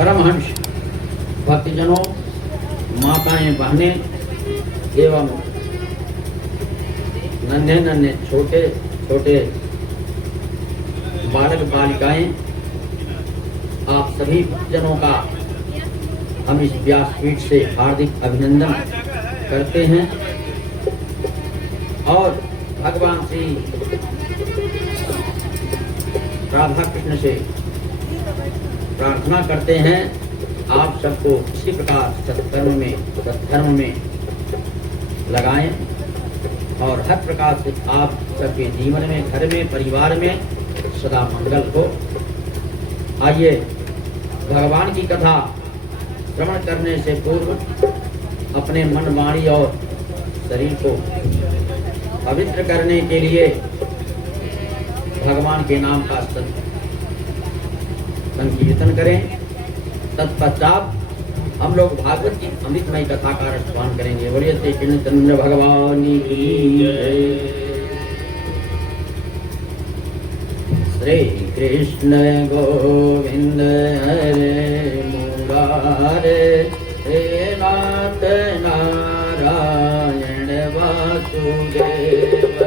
परमहंस भक्तजनों, माताएं, बहनें एवं नन्हे नन्हे छोटे छोटे बालक बालिकाएं, आप सभी भक्तजनों का हम इस व्यासपीठ से हार्दिक अभिनंदन करते हैं और भगवान श्री राधा कृष्ण से प्रार्थना करते हैं आप सबको इसी प्रकार सत्कर्म में लगाएं और हर प्रकार से आप सबके जीवन में, घर में, परिवार में सदा मंगल हो। आइए भगवान की कथा श्रवण करने से पूर्व अपने मन, वाणी और शरीर को पवित्र करने के लिए भगवान के नाम का संकीर्तन करें। तत्पश्चात हम लोग भागवत की अमृतमय कथा का रसपान करेंगे। बोलिए श्री कृष्णचंद्र भगवान की जय। श्री कृष्ण गोविंद हरे मुरारे, हे नाथ नारायण वासुदेव।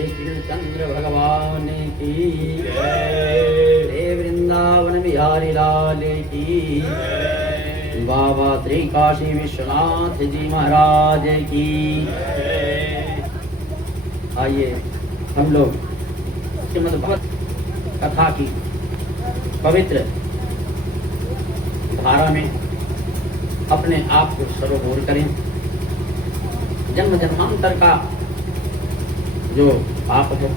श्री कृष्णचंद्र भगवान की जय। हे वृंदावन बिहारी लाल की जय। बाबा श्री काशी विश्वनाथ जी महाराज की जय। आइए हम लोग श्रीमद्भागवत कथा की पवित्र धारा में अपने आप को सरोवर करें। जन्म जन्मांतर का जो पाप है,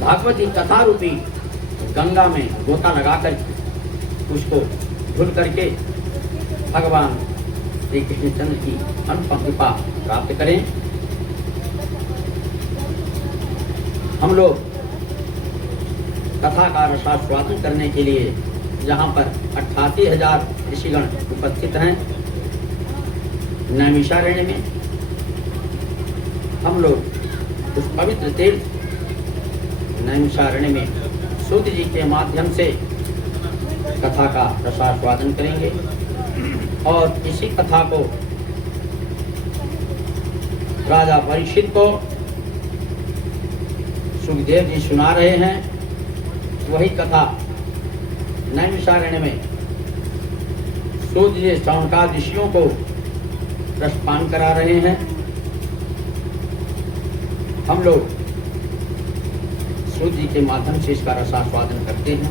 भागवती कथा रूपी गंगा में गोता लगाकर उसको धुल करके भगवान श्री कृष्णचंद्र की अनुपम कृपा प्राप्त करें। हम लोग कथा का रसास्वादन करने के लिए यहाँ पर 88,000 ऋषिगण उपस्थित हैं। नैमिषारण्य में हम लोग उस पवित्र तीर्थ नैमिषारण्य में सूत जी के माध्यम से कथा का रसास्वादन करेंगे और इसी कथा को राजा परीक्षित को सुखदेव जी सुना रहे हैं। वही कथा नैमिषारण्य में सूत जी शावनकाद ऋषियों को रसपान करा रहे हैं। हम लोग सूत जी के माध्यम से इसका रसास्वादन करते हैं।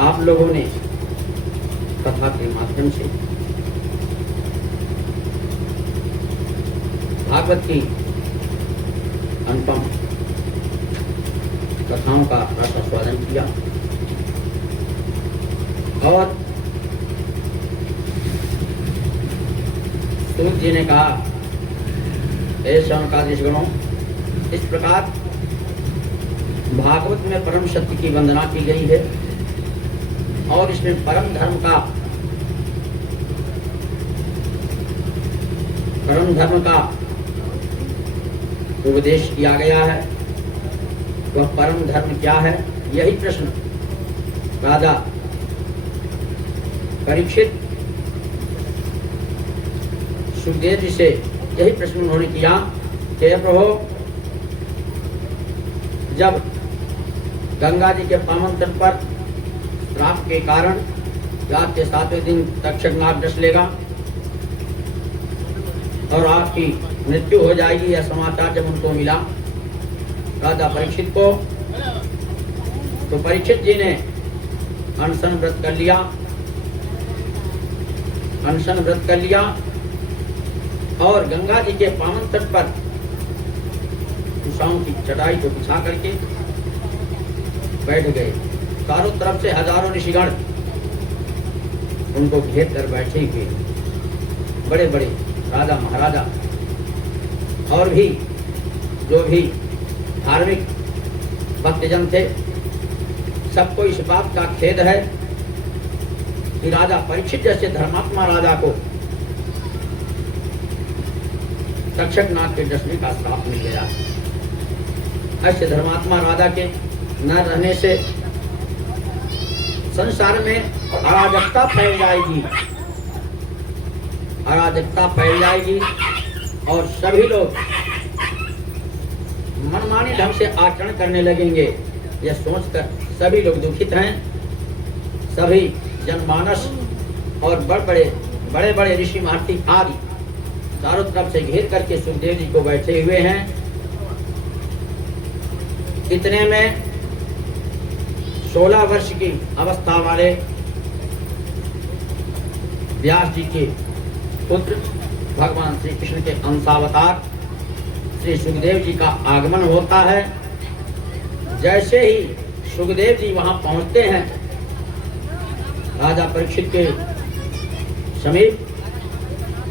आप लोगों ने कथा के माध्यम से भागवत की अनुपम कथाओं का रसास्वादन किया और सूत जी ने कहा, हे शावनकाद ऋषिगणों, इस प्रकार भागवत में परम सत्य की वंदना की गई है और इसमें परम धर्म का उपदेश किया गया है। वह परम धर्म क्या है? यही प्रश्न राजा परीक्षित सुखदेव जी से यही प्रश्न उन्होंने किया कि प्रभु, जब गंगा जी के पावन तट पर श्राप के कारण रात के 7वें दिन तक्षक नाग डस लेगा और आपकी मृत्यु हो जाएगी, यह समाचार जब उनको मिला राजा परीक्षित को, तो परीक्षित जी ने अनशन व्रत कर लिया और गंगा जी के पावन तट पर उषाओं की चटाई को बिछा करके बैठ गए। चारों तरफ से हजारों ऋषिगण उनको घेर कर बैठे हुए, बड़े बड़े राजा महाराजा और भी जो भी धार्मिक भक्तजन थे। सबको इस बात का खेद है कि राजा परीक्षित जैसे धर्मात्मा राजा को तक्षक नाग के डसने का श्राप मिल गया। ऐसे धर्मात्मा राजा के न रहने से संसार में अराजकता फैल जाएगी और सभी लोग मनमानी ढंग से आचरण करने लगेंगे। यह सोचकर सभी लोग दुखित हैं। सभी जनमानस और बड़े बड़े ऋषि महर्षि आदि चारों तरफ से घेर करके सुखदेव जी को बैठे हुए हैं। इतने में 16 वर्ष की अवस्था वाले व्यास जी के पुत्र भगवान श्री कृष्ण के अंशावतार श्री सुखदेव जी का आगमन होता है। जैसे ही सुखदेव जी वहां पहुंचते हैं राजा परीक्षित के समीप,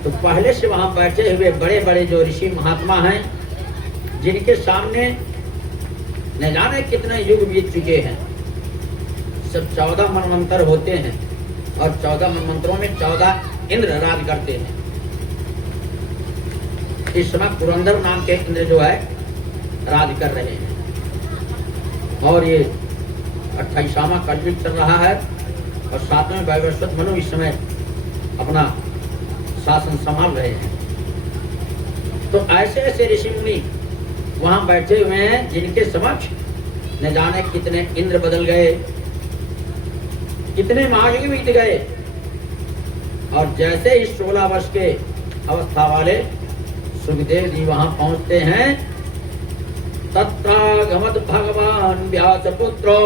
तो पहले से वहां बैठे हुए बड़े बड़े जो ऋषि महात्मा हैं, जिनके सामने न जाने कितने युग बीत चुके हैं, सब 14 मनवंतर होते हैं और 14 मनवंतरों में 14 इंद्र राज करते हैं। इस समय पुरंदर नाम के इंद्र जो है राज कर रहे हैं और ये 28वां कलयुग चल रहा है और 7वें वैवस्वत मनु इस समय अपना शासन संभाल रहे हैं। तो ऐसे ऐसे ऋषि मुनि वहां बैठे हुए हैं जिनके समक्ष न जाने कितने इंद्र बदल गए, कितने महायुग बीत गए। और जैसे ही 16 वर्ष के अवस्था वाले सुखदेव जी वहां पहुंचते हैं, तत्रागमत भगवान व्यासपुत्रो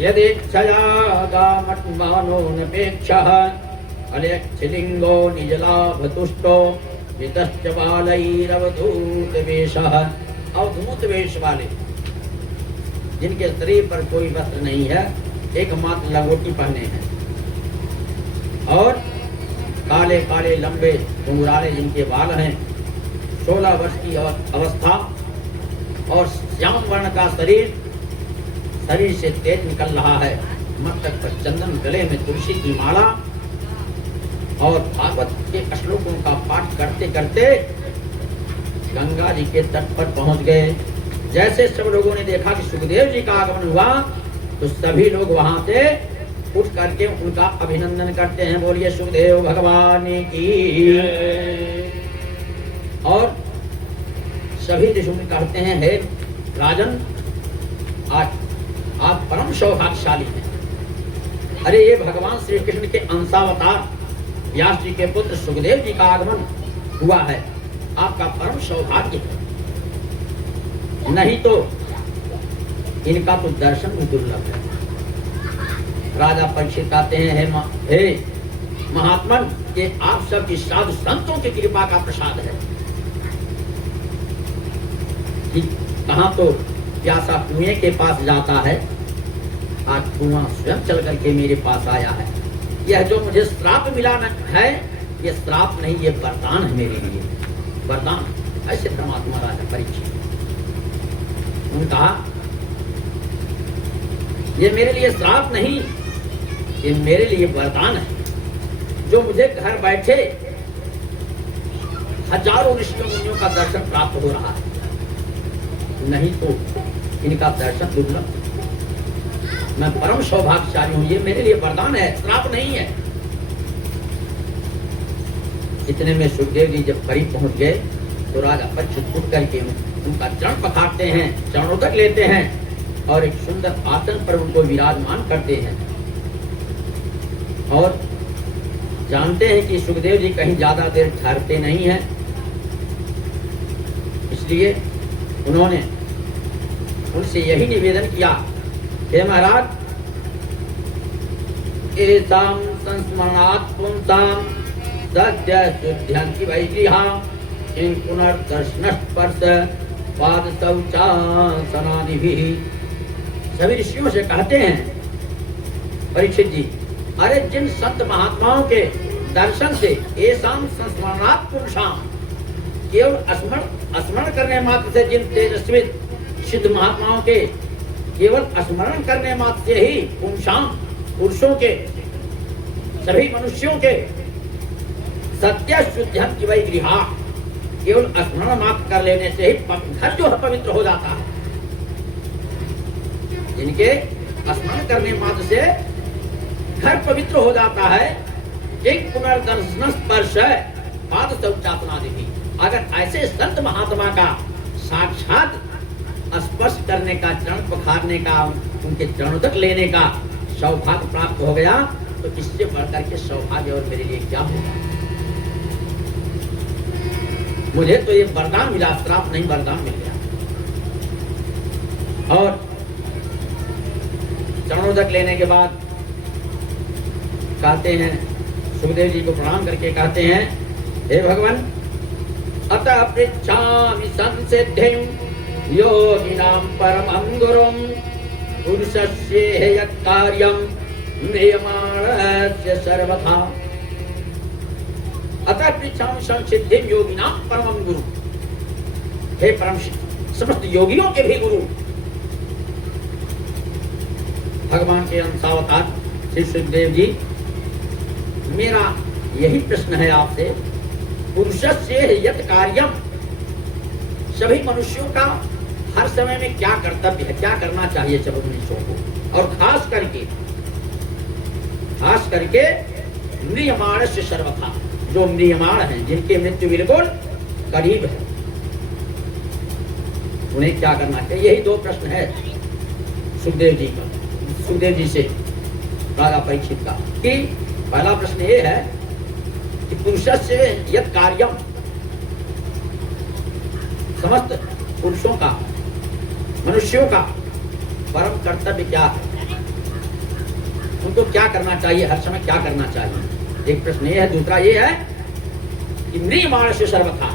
यदेच्छया गामट्मानो नपेक्षः अलेक्षलिंगो निजलाभतुष्टो वितश्च बालैरवधूत वेशः। अवधूत वेश वाले जिनके शरीर पर कोई वस्त्र नहीं है, एकमात्र लंगोटी पहने हैं, और काले काले लंबे घुंघराले जिनके बाल हैं, 16 वर्ष की अवस्था और श्याम वर्ण का शरीर, शरीर से तेज निकल रहा है, मस्तक पर चंदन, गले में तुलसी की माला, और भागवत के श्लोकों का पाठ करते करते गंगा जी के तट पर पहुंच गए। जैसे सब लोगों ने देखा कि सुखदेव जी का आगमन हुआ, तो सभी लोग वहां से उठ करके उनका अभिनंदन करते हैं, बोलिए सुखदेव भगवान की। और सभी ऋषि कहते हैं, हे राजन, आज आप परम सौभाग्यशाली हैं। अरे ये भगवान श्री कृष्ण के अंशावतार व्यास जी के पुत्र सुखदेव जी का आगमन हुआ है, आपका परम सौभाग्य है। नहीं तो इनका तो दर्शन भी दुर्लभ है। राजा परीक्षित कहते हैं, हे महात्मन, के आप सब की साधु संतों की कृपा का प्रसाद है कि कहाँ तो प्यासा कुएं के पास जाता है, आज कुआं स्वयं चल करके मेरे पास आया है। यह जो मुझे श्राप मिला है, ये श्राप नहीं, ये वरदान है मेरे लिए, वरदान। ऐसे परमात्मा राजा परीक्षित उन्होंने कहा, ये मेरे लिए श्राप नहीं, ये मेरे लिए वरदान है, जो मुझे घर बैठे हजारों ऋषियों मुनियों का दर्शन प्राप्त हो रहा है। नहीं तो इनका दर्शन दुर्लभ। मैं परम सौभाग्यशाली हूं, ये मेरे लिए वरदान है, श्राप नहीं है। इतने में सुखदेव जी जब करीब पहुंच गए, तो राजा परीक्षित उठ करके उनका चरण पखारते हैं, चरणोदक लेते हैं, और एक सुंदर आसन पर उनको विराजमान करते हैं। और जानते हैं कि सुखदेव जी कहीं ज्यादा देर ठहरते नहीं हैं, इसलिए उन्होंने उनसे यही निवेदन किया, हे महाराज, एताम संस्मरणात् पुंसाम सद्य शुद्ध्यन्ति वैद्रिहा इन पुनर्दर्शन स्पर्श पाद शौचासनादिभिः। सभी ऋषियों से कहते हैं, परीक्षित जी, अरे जिन संत महात्माओं के दर्शन से एसाम संस्मरणात् पुंसाम, केवल स्मरण करने मात्र से जिन तेजस्वी सिद्ध महात्माओं के केवल स्मरण करने मात्र से ही पुंसाम, पुरुषों के, सभी मनुष्यों के सत्य शुद्ध वैगृहा, केवल स्मरण मात्र कर लेने से ही घर जो है पवित्र हो जाता है। जिनके स्मरण करने मात्र से घर पवित्र हो जाता है, एक पुनर्दर्शन स्पर्श पाद शौचासनादि भी। अगर ऐसे संत महात्मा का साक्षात स्पर्श करने का, चरण पखारने का, उनके चरणों तक लेने का सौभाग्य प्राप्त हो गया, तो इससे बढ़कर के सौभाग्य और मेरे लिए क्या होगा। मुझे तो ये वरदान मिला, श्राप नहीं, वरदान मिल गया। और चरणों तक लेने के बाद कहते हैं, सुखदेव जी को प्रणाम करके कहते हैं, हे भगवान, अतः पृच्छामि संसिद्धिं योगिनां परमं गुरुं पुरुषस्य यत् कार्यं म्रियमाणस्य सर्वथा। अतः पृच्छामि संसिद्धिं योगिनां परमं गुरु, हे परम समस्त योगियों के भी गुरु, भगवान के अंशावतार श्री सुखदेव जी, मेरा यही प्रश्न है आपसे, पुरुषस्य यत् कार्यम, सभी मनुष्यों का हर समय में क्या कर्तव्य है, क्या करना चाहिए सब मनुष्यों को, और खास करके म्रियमाण से सर्वथा, जो म्रियमाण है, जिनके मृत्यु बिल्कुल करीब है, उन्हें क्या करना चाहिए? यही दो प्रश्न है सुखदेव जी से राजा परीक्षित का। कि पहला प्रश्न ये है कि पुरुषस्य यत् कार्यम, समस्त पुरुषों का, मनुष्यों का परम कर्तव्य क्या है? उनको क्या करना चाहिए, हर समय क्या करना चाहिए? एक प्रश्न ये है। दूसरा ये है कि मृमाणस्य सर्वथा,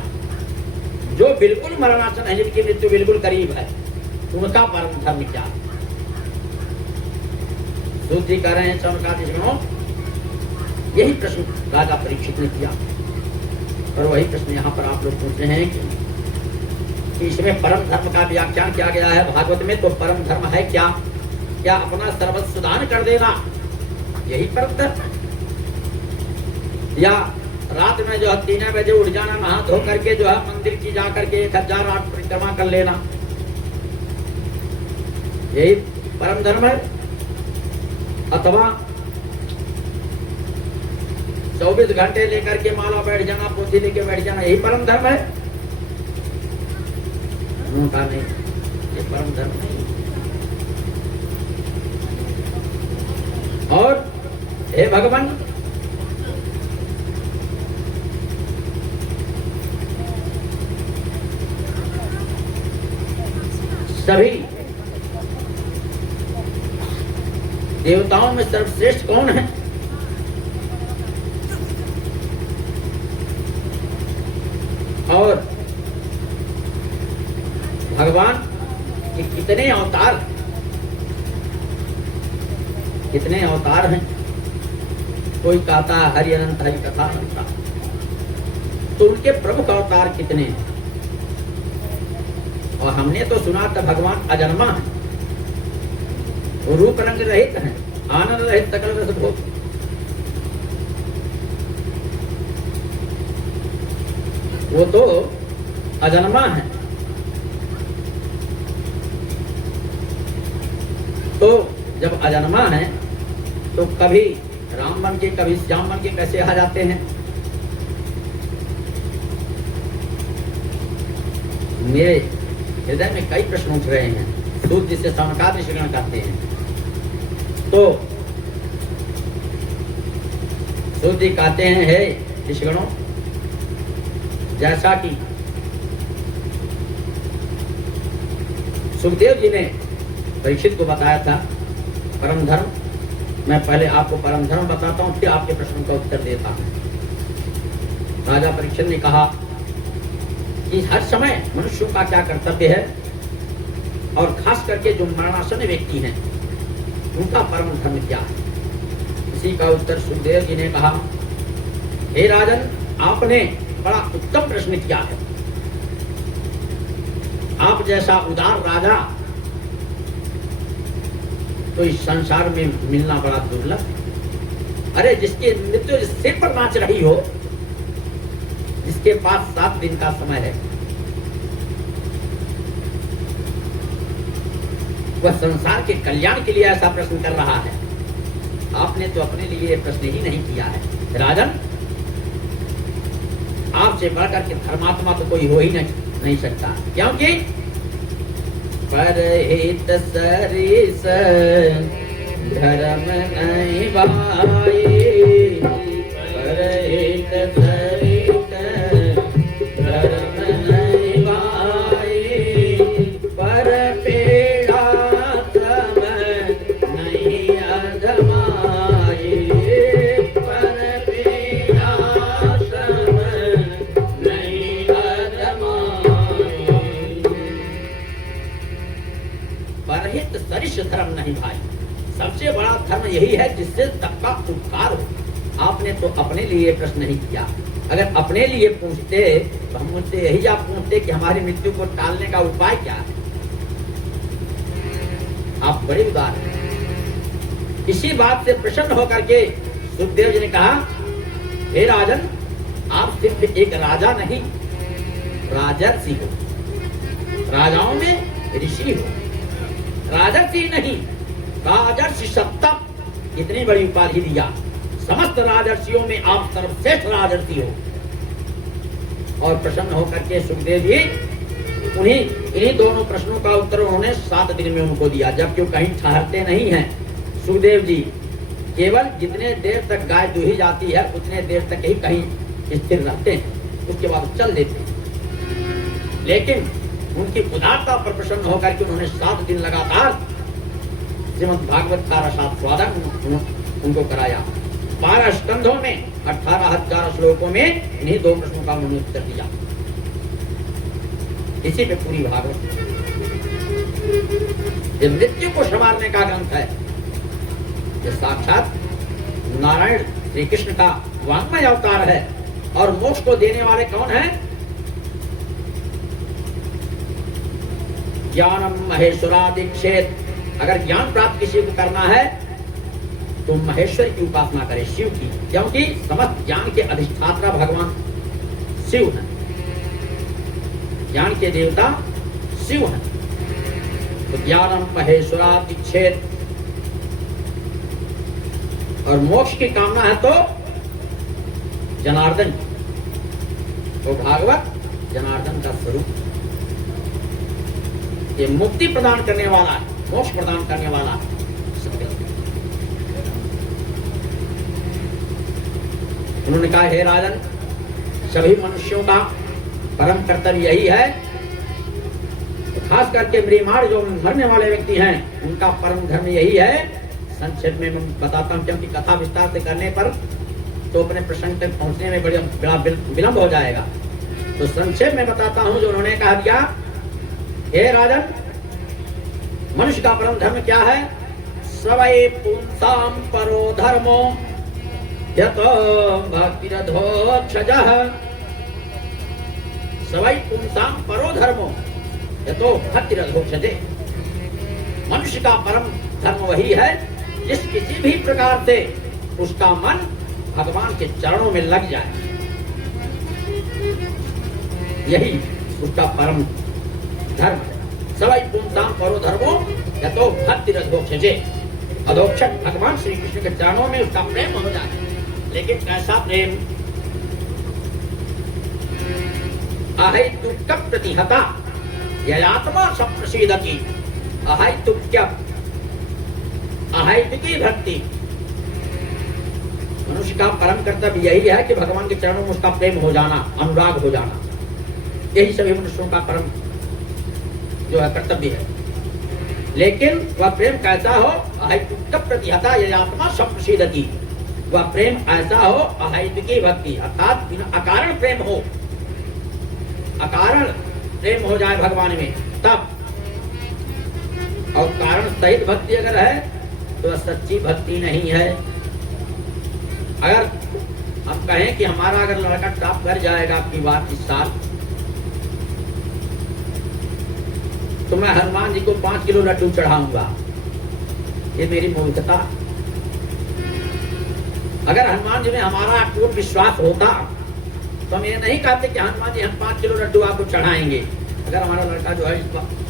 जो बिल्कुल मरणासन है, जिनकी मृत्यु बिल्कुल करीब है, उनका परम धर्म क्या है? सूत जी कह रहे हैं चमकादिशगणों, यही प्रश्न राजा परीक्षित ने किया। और वही प्रश्न यहाँ पर आप लोग पूछ रहे हैं कि इसमें परम धर्म का व्याख्यान किया गया है भागवत में। तो परम धर्म है क्या? क्या अपना सर्वस्व दान कर देना, यही परम धर्म है? या रात में जो है 3 बजे उठ जाना, नहा धो करके जो है मंदिर की जा करके 1008 परिक्रमा कर लेना, यही परम धर्म है? अथवा 24 घंटे लेकर के माला बैठ जाना, पोथी लेके बैठ जाना, यही परम धर्म है? उनका नहीं, ये परम धर्म नहीं। और हे भगवान, सभी देवताओं में सर्वश्रेष्ठ कौन है? और भगवान के कितने अवतार हैं? कोई कहता है हरि अनंत, हरि कथा अनंत, तो उनके प्रमुख अवतार कितने हैं? और हमने तो सुना था भगवान अजन्मा है, वो रूप रंग रहित हैं, आनंद रहित, सकल रस भोग। वो तो अजन्मा है। तो जब अजन्मा है तो कभी राम बन के, कभी श्याम बन के कैसे आ जाते हैं? मेरे हृदय में कई प्रश्न उठ रहे हैं। सूत जिसे समकाल ऋषिगण कहते हैं। तो सूत जी कहते हैं, हे ऋषिगणों, जैसा कि सुखदेव जी ने परीक्षित को बताया था परम धर्म, मैं पहले आपको परम धर्म बताता हूँ, फिर आपके प्रश्नों का उत्तर देता हूँ। राजा परीक्षित ने कहा कि हर समय मनुष्यों का क्या कर्तव्य है, और खास करके जो मरणासन व्यक्ति हैं उनका परम धर्म क्या है? इसी का उत्तर सुखदेव जी ने कहा, हे राजन, आपने बड़ा उत्तम प्रश्न किया है। आप जैसा उदार राजा तो इस संसार में मिलना बड़ा दुर्लभ। अरे जिसकी मृत्यु सिर पर नाच रही हो, जिसके पास 7 दिन का समय है, वह संसार के कल्याण के लिए ऐसा प्रश्न कर रहा है। आपने तो अपने लिए ये प्रश्न ही नहीं किया है। राजन, आपसे बढ़कर के धर्मात्मा तो कोई हो ही नहीं सकता, क्योंकि परहित सरिस धर्म नहीं भाई, परहित सरिस धर्म नहीं भाई, पर पेड़ा सम नहीं अधमाई, पर पेड़ा सम नहीं अधमाई। परहित सरिस धर्म नहीं भाई, सबसे बड़ा धर्म यही है जिससे सबका उपकार हो। आपने तो अपने लिए प्रश्न नहीं किया। अगर अपने लिए पूछते तो हम मुझसे यही आप पूछते कि हमारी मृत्यु को टालने का उपाय क्या है। आप बड़े उदार हैं। इसी बात से प्रसन्न होकर के सुखदेव जी ने कहा, हे राजन, आप सिर्फ एक राजा नहीं, राजर्षि हो, राजाओं में ऋषि हो। राजर्षि नहीं, राजर्षि सप्तम, इतनी बड़ी उपाधि दिया। समस्त राजर्षियों में आप सर्वश्रेष्ठ राजर्षि हो। और प्रसन्न होकर के सुखदेव जी उन्हीं इन्हीं दोनों प्रश्नों का उत्तर उन्होंने 7 दिन में उनको दिया, जबकि वो कहीं ठहरते नहीं हैं। सुखदेव जी केवल जितने देर तक गाय दूही जाती है उतने देर तक ही कहीं स्थिर रहते हैं, उसके बाद चल देते हैं। लेकिन उनकी उदारता पर प्रसन्न होकर के उन्होंने 7 दिन लगातार श्रीमद् भागवत का रसास्वादन उनको कराया। 12 स्कंधों में 18,000 श्लोकों में इन्हीं 2 प्रश्नों का उन्होंने उत्तर दिया। इसी पे पूरी भागवत। ये मृत्यु को संवारने का ग्रंथ है। ये साक्षात नारायण श्री कृष्ण का वाङ्मय अवतार है। और मोक्ष को देने वाले कौन हैं? ज्ञानम महेश्वरादिक्षेत। अगर ज्ञान प्राप्त किसी को करना है तो महेश्वर की उपासना करे, शिव की, क्योंकि समस्त ज्ञान के अधिष्ठाता भगवान शिव हैं। ज्ञान के देवता शिव हैं। तो ज्ञानम महेश्वरादिक्षेत। और मोक्ष की कामना है तो जनार्दन, तो भागवत जनार्दन का स्वरूप। ये मुक्ति प्रदान करने वाला है, मोक्ष प्रदान करने वाला। उन्होंने कहा, हे राजन, सभी मनुष्यों का परम कर्तव्य यही है, खास करके म्रियमाण जो मरने वाले व्यक्ति हैं उनका परम धर्म यही है। संक्षेप में मैं बताता हूँ, क्योंकि कथा विस्तार से करने पर तो अपने प्रसंग तक पहुंचने में बड़ा विलंब हो जाएगा। तो संक्षेप में बताता हूँ जो उन्होंने कहा दिया। हे राजन, मनुष्य का परम धर्म क्या है? सवै पुंसाम परो धर्मो यतो भक्तिरधोक्षजः। सवै पुंसाम परो धर्मो यतो भक्तिरधोक्षजे। मनुष्य का परम धर्म वही है जिस किसी भी प्रकार से उसका मन भगवान के चरणों में लग जाए, यही उसका परम धर्म है। सवै पुंसाम परो धर्मो यतो भक्तिरधोक्षजे। अधोक्षज भगवान श्री कृष्ण के चरणों में उसका प्रेम हो जाए। लेकिन कैसा प्रेम? अहैतुक प्रतिहता ययात्मा सप्रसीदति। अहैतुक्य, अहैतुकी भक्ति। मनुष्य का परम कर्तव्य यही है कि भगवान के चरणों में उसका प्रेम हो जाना, अनुराग हो जाना। यही सभी मनुष्यों का परम जो है कर्तव्य है। लेकिन वह प्रेम कैसा हो? अहैतुक प्रतिहता ययात्मा सप्रसीदति। वह प्रेम ऐसा हो अहैतुकी भक्ति, अर्थात बिना अकारण प्रेम हो, अकारण प्रेम हो जाए भगवान में तब। और कारण सहित भक्ति अगर है तो वह सच्ची भक्ति नहीं है। अगर हम कहें कि हमारा अगर लड़का टॉप कर जाएगा आपकी बात इस साल, तो मैं हनुमान जी को 5 किलो लड्डू चढ़ाऊंगा, ये मेरी मूर्खता। अगर हनुमान जी में हमारा पूर्ण विश्वास होता तो हम ये नहीं कहते कि हनुमान जी हम 5 किलो लड्डू आपको चढ़ाएंगे अगर हमारा लड़का जो है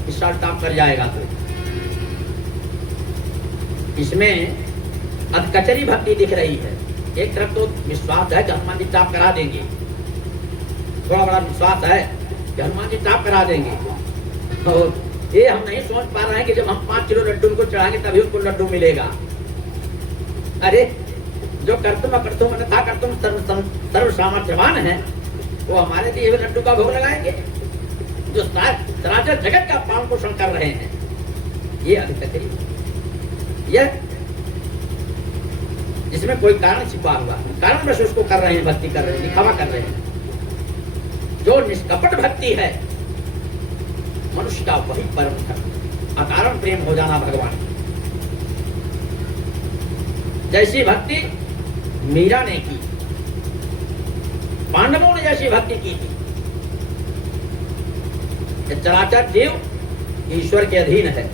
इस साल टॉप कर जाएगा तो। इसमें अधकचरी भक्ति दिख रही है। एक तरफ तो विश्वास है कि हनुमान जी टॉप करा देंगे, थोड़ा बड़ा विश्वास है कि हनुमान जी टॉप करा देंगे, और ये हम नहीं सोच पा रहे हैं कि जब हम 5 किलो लड्डू उनको चढ़ाएंगे तभी उनको लड्डू मिलेगा। अरे जो कर्तुम अकर्तुम अन्यथा कर्तुम सर्व सामर्थ्यवान है, वो हमारे दिए हुए लड्डू का भोग लगाएंगे, जो चराचर जगत का पालन पोषण कर रहे हैं। ये अधिकतरी, यह इसमें कोई कारण छिपा हुआ, कारण बस उसको कर रहे हैं, भक्ति कर रहे हैं, दिखावा कर रहे हैं। जो निष्कपट भक्ति है मनुष्य का, वही परम धर्म, अकारण प्रेम हो जाना भगवान। जैसी भक्ति मीरा ने की, पांडवों ने जैसी भक्ति की थी। चराचर जीव ईश्वर के अधीन है।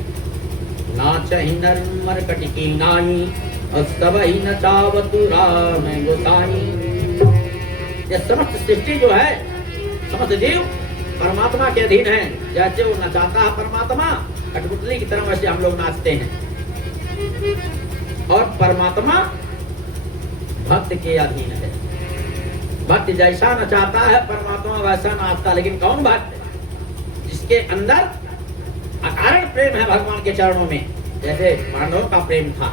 नाचहि नर मरकटिकी नाई, और सबहि नचावतु राम गोसाई। ये समस्त सृष्टि जो है, समस्त जीव परमात्मा के अधीन है। जैसे वो नचाता है परमात्मा कठपुतली की तरह, वैसे हम लोग नाचते हैं। और परमात्मा भक्त के अधीन है। भक्त जैसा नचाता है परमात्मा वैसा नाचता। लेकिन कौन भक्त? जिसके अंदर अकारण प्रेम है भगवान के चरणों में, जैसे पांडवों का प्रेम था,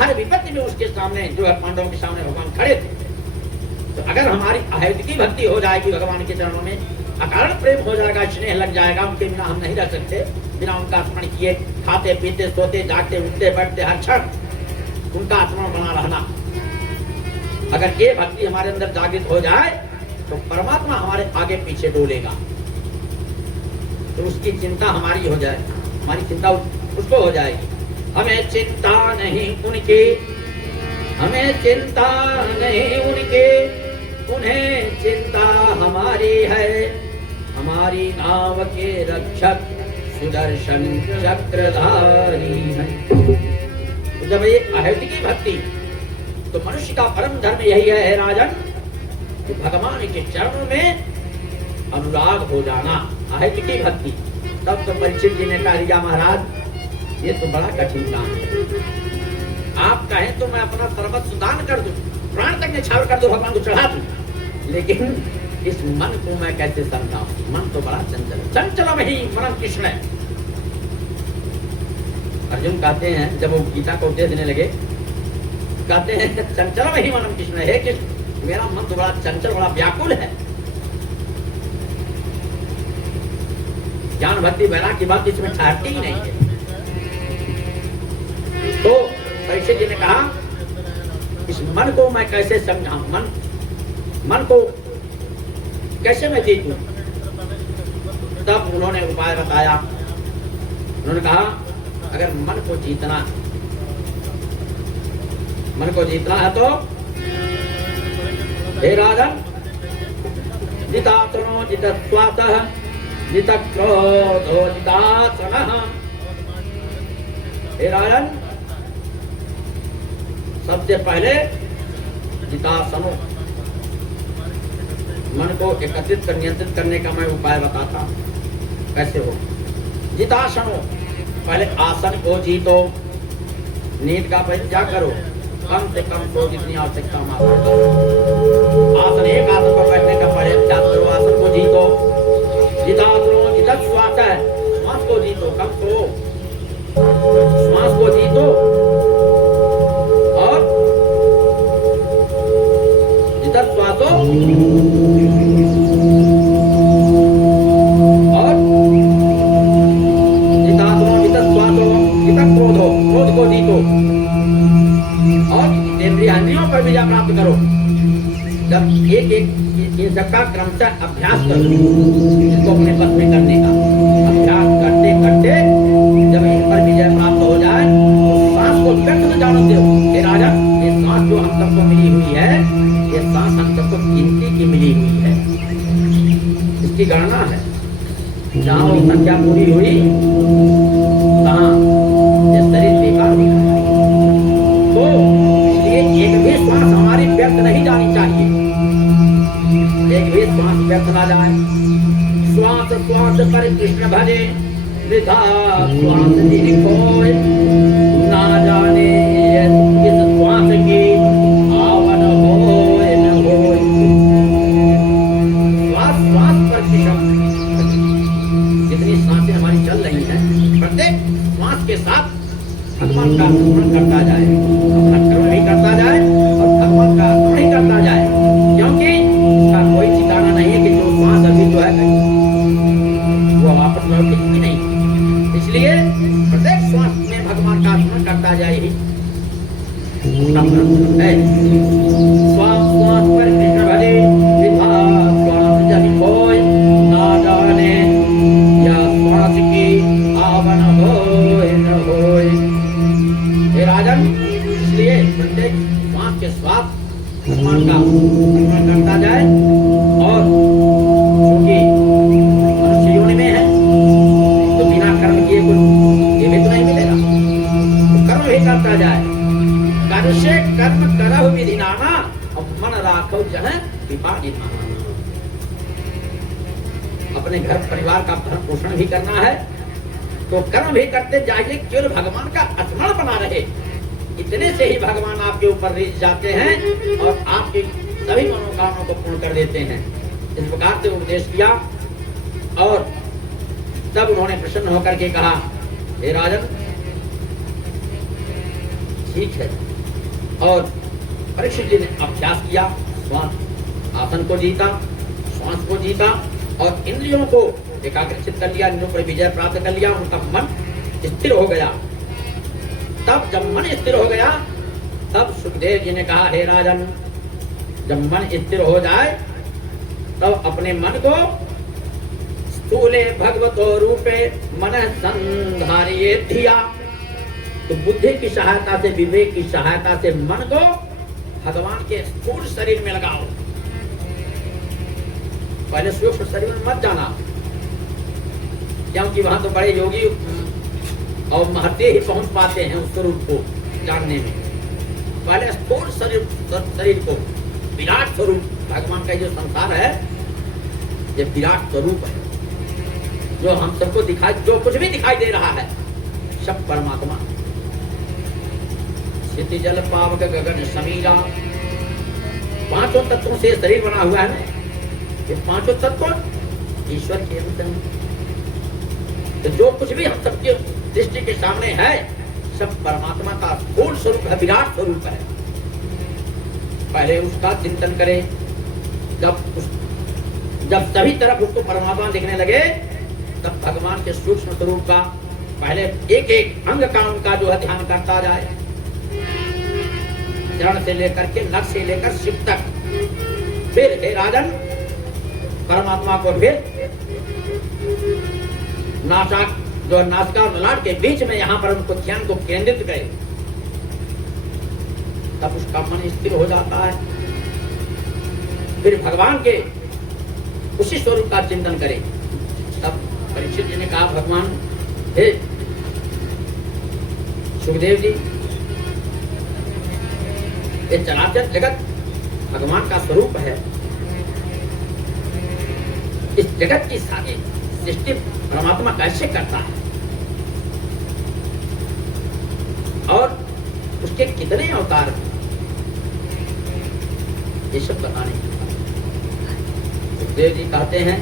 हर विपत्ति में उसके सामने जो है पांडवों के सामने भगवान खड़े थे। तो अगर हमारी अहेतुकी भक्ति हो जाएगी भगवान के चरणों में, अकारण प्रेम हो जाएगा, स्नेह लग जाएगा, उनके बिना हम नहीं रह सकते, बिना उनका स्मरण किए खाते पीते सोते जागते उठते बैठते हर क्षण उनका स्मरण बना रहना। अगर ये भक्ति हमारे अंदर जागृत हो जाए तो परमात्मा हमारे आगे पीछे डोलेगा, तो उसकी चिंता हमारी हो जाए, हमारी चिंता उसको हो जाएगी। हमें चिंता नहीं उनकी, हमें चिंता नहीं उनकी, उन्हें चिंता हमारी है, हमारी नाव के रक्षक सुदर्शन चक्रधारी है। तो जब ये अहेतुकी भक्ति, तो मनुष्य का परम धर्म यही है राजन, कि भगवान के चरणों में अनुराग हो जाना, अहेतुकी भक्ति। तब तो परीक्षित जी ने कहा रिया महाराज ये तो बड़ा कठिन काम है, आप कहें तो मैं अपना सर्वस्व दान कर दूं, प्राण तक न्यौछावर कर दूं, भगवान को चढ़ा दूं, लेकिन इस मन को मैं कैसे समझाऊं, मन तो बड़ा चंचल, चंचल वही मनम कृष्ण है। अर्जुन कहते हैं जब वो गीता को उपदेश देने लगे, कहते हैं चंचल वही मनम कृष्ण है, कि मेरा मन तो बड़ा चंचल बड़ा व्याकुल है, ज्ञान भक्ति वैराग्य की बात इसमें ठहरती ही नहीं है। तो परीक्षित जी ने कहा इस मन को मैं कैसे समझाऊं, मन को कैसे मैं जीतूं। तब उन्होंने उपाय बताया, उन्होंने कहा अगर मन को जीतना है तो हे राजन जितात्मनो जितस्वातः जितक्रोधो जितात्मनः। हे राजन सबसे पहले जितासनो, मन को एकत्रित कर नियंत्रित करने का मैं उपाय बताता कैसे हो। जितासनो, पहले आसन को जीतो, नींद का परित्याग करो, कम से कम सो जितनी आवश्यकता मात्र आसन, एक आसन पर बैठने का परित्याग करो, आसन को जीतो। जितासनो जितक श्वास है, श्वास को जीतो, कम सो, श्वास को जीतो और जितक श्वासो और जितासनो जितक श्वासो जितक क्रोधो, क्रोध को जीतो और इंद्रियों पर विजय प्राप्त करो। जब एक सबका क्रमशः अभ्यास करो, इसको अपने बस में करने का अभ्यास करते करते जब इन पर विजय प्राप्त हो जाए तो सांस को व्यक्त न जाने दो। हे राजा, ये सांस जो हम सबको मिली हुई है, ये सांस हम सबको गिनती की मिली हुई है, इसकी गणना है, जहाँ वो संख्या पूरी हुई तहाँ ये शरीर बेकार हो जाए। तो इसलिए एक भी श्वास हमारी व्यक्त नहीं जानी चाहिए, एक भी श्वास व्यक्त ना जाए। श्वास श्वास पर कृष्ण भजे, वृथा श्वास कोई ना जाने किस श्वास की आवन होए न होए। श्वास श्वास पर कृष्ण, जितनी सांसें हमारी चल रही हैं, प्रत्येक श्वास के साथ भगवान का स्मरण करता जाए, अपना कर्म भी करता जाए और भगवान का स्मरण ही करता जाए, क्योंकि इसका कोई ठिकाना नहीं है कि जो श्वास अभी जो है वो वापस लौटेगी नहीं। इसलिए प्रत्येक श्वास में भगवान का स्मरण करता जाए ही श्वास श्वास पर कृष्ण भजे, विधा श्वास जब कोई ना जाने या श्वास की आवन होए न होए। हे राजन, इसलिए प्रत्येक श्वास के श्वास भगवान का स्मरण करता जाए, और क्योंकि मनुष्य योनि में है तो बिना कर्म किए कुछ ये भी तो नहीं मिलेगा, तो कर्म भी करता जाए। कर्षे कर्म करहु विधि नाना, और मन राखो जह कृपा निधाना। अपने घर परिवार का भरण पोषण भी करना है तो कर्म भी करते जाइए, केवल भगवान का स्मरण बना रहे, इतने से ही भगवान आपके ऊपर रिझ जाते हैं और आपकी सभी मनोकामनाओं को पूर्ण कर देते हैं। इस प्रकार से उपदेश किया और तब उन्होंने प्रसन्न होकर के कहा, हे राजन, ठीक है। और परीक्षित जी ने अभ्यास किया, श्वास आसन को जीता, श्वास को जीता और इंद्रियों को एकाग्रचित कर लिया, इंद्रियों पर विजय प्राप्त कर लिया, उनका मन स्थिर हो गया। तब जब मन स्थिर हो गया, तब सुखदेव जी ने कहा, हे राजन, जब मन स्थिर हो जाए तब अपने मन को स्थूले भगवतो रूपे मन संधारिये धिया, तो बुद्धि की सहायता से, विवेक की सहायता से मन को भगवान के स्थूल शरीर में लगाओ। पहले सूक्ष्म शरीर में मत जाना, क्योंकि वहां तो बड़े योगी और महते ही पहुंच पाते हैं उस स्वरूप को जानने में। पहले स्थूल शरीर को, विराट स्वरूप भगवान का जो संसार है, ये विराट स्वरूप है, जो हम सबको दिखाई, जो कुछ भी दिखाई दे रहा है सब परमात्मा। क्षिति जल पावक गगन समीरा, पांचों तत्वों से शरीर बना हुआ है ना, ये पांचों तत्व ईश्वर के अंश हैं। तो जो कुछ भी हम सबके दृष्टि के सामने है सब परमात्मा का स्थूल स्वरूप है, विराट स्वरूप है। पहले उसका चिंतन करें। जब सभी तरफ उसको परमात्मा दिखने लगे, तब भगवान के सूक्ष्म स्वरूप का पहले एक एक अंग का उनका जो है ध्यान करता जाए, चरण से लेकर के नख से लेकर शिव तक। फिर हे राजन, परमात्मा को फिर नासाक जो नासिका और ललाट के बीच में यहाँ पर उनको ध्यान को केंद्रित करे, तब उसका मन स्थिर हो जाता है। फिर भगवान के उसी स्वरूप का चिंतन करे। तब परीक्षित जी ने कहा, भगवान, हे सुखदेव जी, ये चराचर जगत भगवान का स्वरूप है। इस जगत की सारी सृष्टि परमात्मा कैसे करता है और उसके कितने अवतार हैं, ये सब बताने की सुखदेव जी कहते हैं।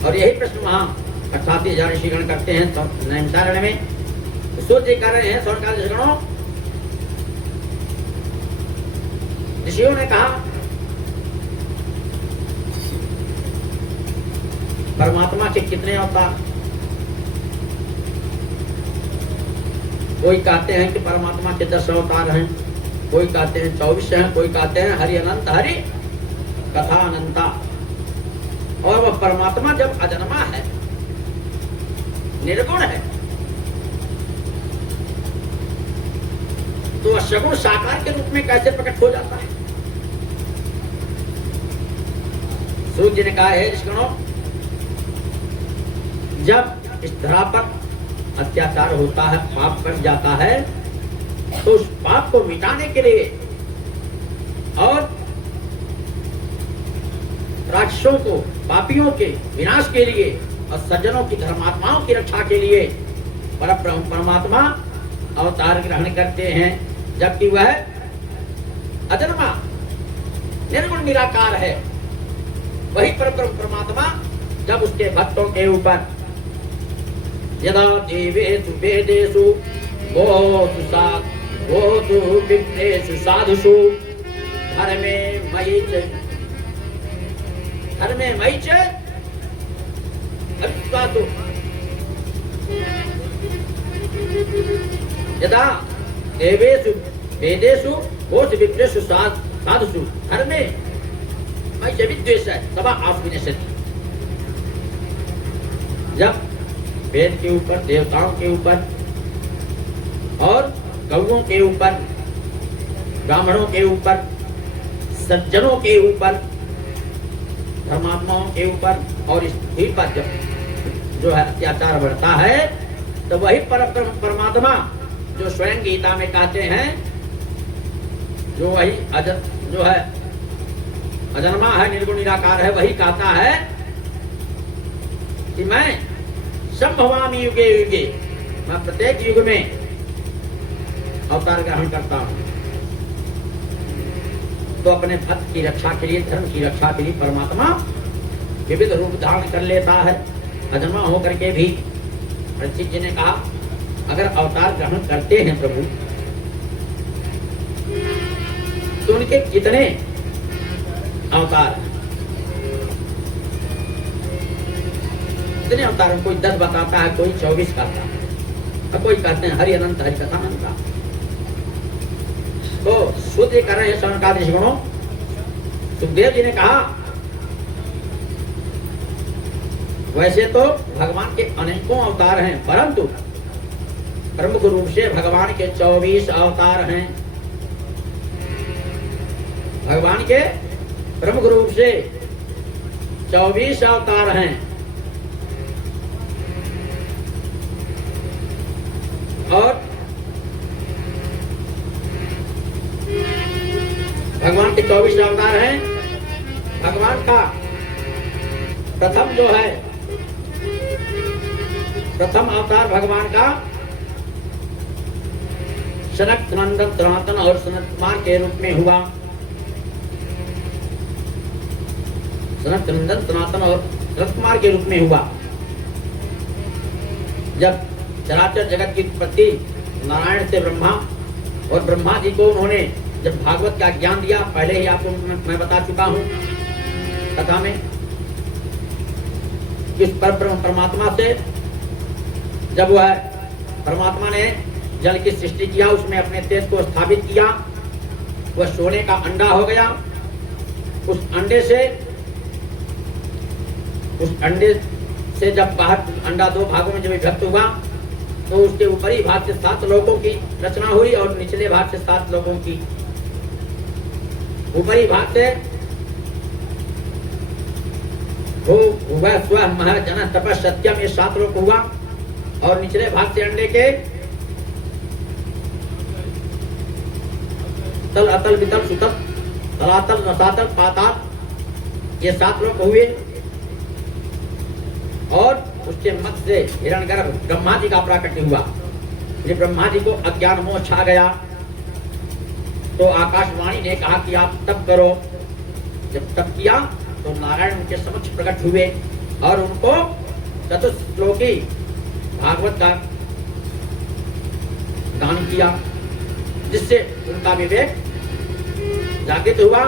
और यही प्रश्न वहां 88,000 ऋषिगण करते हैं तो नैमिषारण्य में। तो सूर्य जी कह रहे हैं, स्वर्णकाल ऋषिगणों, ऋषियों ने कहा परमात्मा के कितने अवतार? कोई कहते हैं कि परमात्मा के 10 अवतार हैं, कोई कहते हैं 24 हैं, कोई कहते हैं हरि अनंत हरि कथा अनंता। और वह परमात्मा जब अजन्मा है, निर्गुण है, तो सगुण साकार के रूप में कैसे प्रकट हो जाता है? सूर्य जी ने कहा, है ऋषिगणों, जब इस धरा पर अत्याचार होता है, पाप कर जाता है, तो उस पाप को मिटाने के लिए और राक्षसों को, पापियों के विनाश के लिए और सज्जनों की, धर्मात्माओं की रक्षा के लिए परब्रह्म परमात्मा अवतार ग्रहण करते हैं, जबकि वह अजन्मा निर्गुण निराकार है। वही परब्रह्म परमात्मा जब उसके भक्तों के ऊपर यदा देवेषु वेदेषु गोतु विप्रेषु साधुषु धर्मे मयि च अविश्वासु, यदा देवेषु वेदेषु गोतु विप्रेषु साधुषु धर्मे मयि च विद्वेष तदा आत्मनिषेध। जब वेद के ऊपर, देवताओं के ऊपर और गौओं के ऊपर, ब्राह्मणों के ऊपर, सज्जनों के ऊपर, धर्मात्माओं के ऊपर और इस पृथ्वी पर जब जो है अत्याचार बढ़ता है, तो वही परमात्मा जो स्वयं गीता में कहते हैं, जो वही जो है अजन्मा है, निर्गुण निराकार है, वही कहता है कि मैं संभवामि युगे युगे, मैं प्रत्येक युग में अवतार ग्रहण करता हूं। तो अपने भक्त की रक्षा के लिए, धर्म की रक्षा के लिए परमात्मा विविध रूप धारण कर लेता है, अजन्मा होकर के भी। परीक्षित जी ने कहा अगर अवतार ग्रहण करते हैं प्रभु तो उनके कितने अवतार हैं? कितने अवतार हैं? कोई 10 बताता है, कोई 24 कहता है, और कोई कहते हैं हरि अनंत हरि कथा अनंता। तो सूत्र कर रहे हैं सनकादिक ऋषिगणों। सुखदेव जी ने कहा वैसे तो भगवान के अनेकों अवतार हैं, परंतु प्रमुख रूप से भगवान के 24 अवतार हैं। भगवान के प्रमुख रूप से 24 अवतार हैं। और भगवान के 24 अवतार हैं। भगवान का प्रथम जो है, प्रथम अवतार भगवान का सनक नंदन सनातन और सनत कुमार के रूप में हुआ। सनत नंदन सनातन और सनत कुमार के रूप में हुआ। जब चराचर जगत की उत्पत्ति नारायण से ब्रह्मा, और ब्रह्मा जी को उन्होंने जब भागवत का ज्ञान दिया, पहले ही आपको मैं बता चुका हूं कथा में, कि परब्रह्म परमात्मा से जब वह परमात्मा ने जल की सृष्टि किया, उसमें अपने तेज को स्थापित किया, वह सोने का अंडा हो गया। उस अंडे से जब बाहर अंडा 2 भागों में जब विभक्त हुआ, तो उसके ऊपरी भाग से 7 लोगों की रचना हुई और निचले भाग से 7 लोगों की। ऊपरी भाग से वह स्व मह जन तप सत्यम, ये 7 लोग हुआ, और निचले भाग से अंडे के तल अतल वितल सुतल तलातल रसातल पाताल, ये 7 लोग हुए। और उसके मध्य से हिरण्यगर्भ ब्रह्मा जी का प्राकट्य हुआ। जब ब्रह्मा जी को अज्ञान मोह छा गया, तो आकाशवाणी ने कहा कि आप तप करो। जब तप किया तो नारायण उनके समक्ष प्रकट हुए और उनको चतुश्लोकी भागवत का गान किया, जिससे उनका विवेक जागृत हुआ,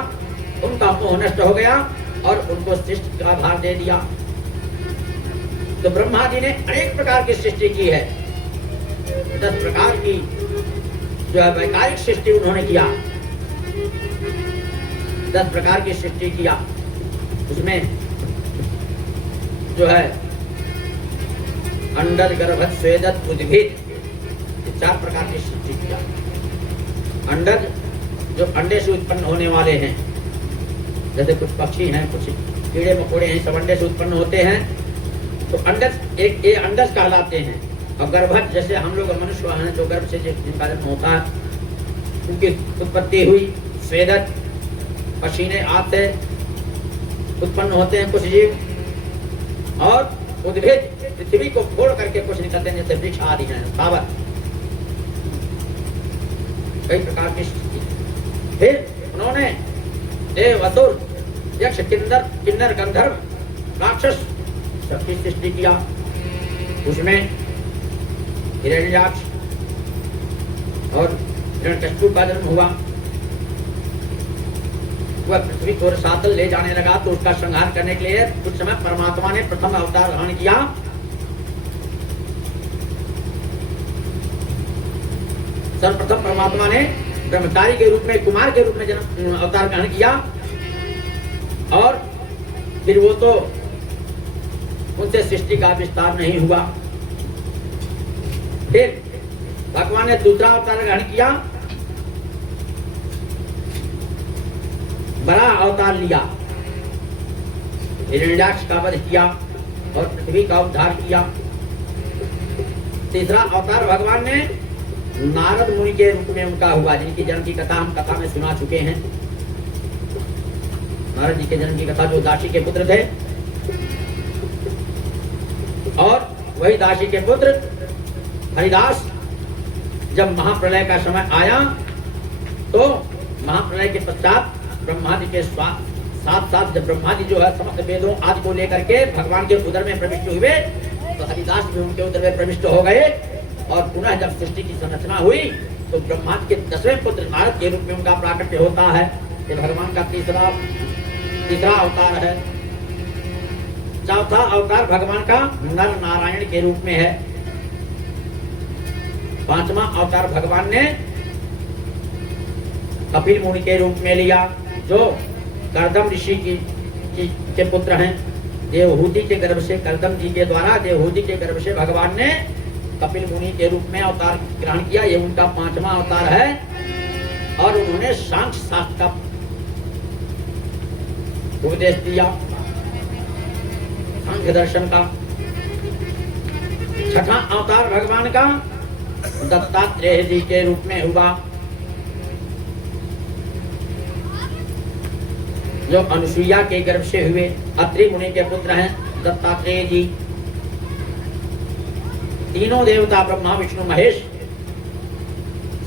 उनका मोह नष्ट हो गया और उनको सृष्टि का भार दे दिया। तो ब्रह्मा जी ने अनेक प्रकार की सृष्टि की है। 10 प्रकार की जो है वैकारिक सृष्टि उन्होंने किया। 10 प्रकार की सृष्टि किया। उसमें जो है अंडज गर्भज स्वेदत उद्भिद, 4 प्रकार की सृष्टि किया। अंडज जो अंडे से उत्पन्न होने वाले हैं, जैसे कुछ पक्षी हैं, कुछ कीड़े मकोड़े हैं, सब अंडे से उत्पन्न होते हैं, तो अंडज एक ये अंडज कहलाते हैं। और गर्भज जैसे हम लोग मनुष्य हैं, जो गर्भ से जिनका जन्म होता है, उनकी उत्पत्ति हुई। स्वेदत पसीने आते उत्पन्न होते हैं कुछ जीव। और उद्भिद पृथ्वी को फोड़ करके कुछ निकलते हैं, जैसे वृक्ष आदि हैं, सावर, कई प्रकार की। फिर उन्होंने देव असुर यक्ष किन्नर गंधर्व राक्षस सबकी सृष्टि किया। उसमें हिरण्याक्ष और हिरण्यकश्यप का जन्म हुआ। वह पृथ्वी को रसातल ले जाने लगा, तो उसका संहार करने के लिए कुछ समय परमात्मा ने प्रथम अवतार ग्रहण किया। सर्वप्रथम परमात्मा ने ब्रह्मचारी के रूप में, कुमार के रूप में जन्म अवतार ग्रहण किया। और फिर वो तो उनसे सृष्टि का विस्तार नहीं हुआ। फिर भगवान ने दूसरा अवतार ग्रहण किया, बड़ा अवतार लिया, हिरण्याक्ष का वध किया और पृथ्वी का उद्धार किया। तीसरा अवतार भगवान ने नारद मुनि के रूप में उनका हुआ, जिनकी जन्म की कथा हम कथा में सुना चुके हैं। नारद जी के जन्म की कथा, जो दासी के पुत्र थे, और वही दासी के पुत्र हरिदास जब महाप्रलय का समय आया, तो महाप्रलय के पश्चात ब्रह्मा जी के साथ साथ जब ब्रह्मा जी जो है समस्त वेदों आदि को लेकर के भगवान के उदर में प्रविष्ट हुए, तो हरिदास भी उनके उदर में प्रविष्ट हो गए और पुनः जब सृष्टि की संरचना हुई तो ब्रह्मा के 10वें पुत्र नारद के रूप में उनका प्राकट्य होता है। ये भगवान का तीसरा अवतार है। चौथा अवतार भगवान का नर नारायण के रूप में है। पांचवा अवतार भगवान ने कपिल मुनि के रूप में लिया, जो कर्दम ऋषि के पुत्र हैं। देवहूति के गर्भ से, कर्दम जी के द्वारा देवहूति के गर्भ से भगवान ने कपिल मुनि के रूप में अवतार ग्रहण किया। ये उनका पांचवा अवतार है और उन्होंने सांख्य शास्त्र का उपदेश दिया, सांख्य दर्शन का। छठा अवतार भगवान का दत्तात्रेय जी के रूप में हुआ, जो अनुसुईया के गर्भ से हुए। अत्रि मुनि के पुत्र हैं दत्तात्रेय जी। तीनों देवता ब्रह्मा विष्णु महेश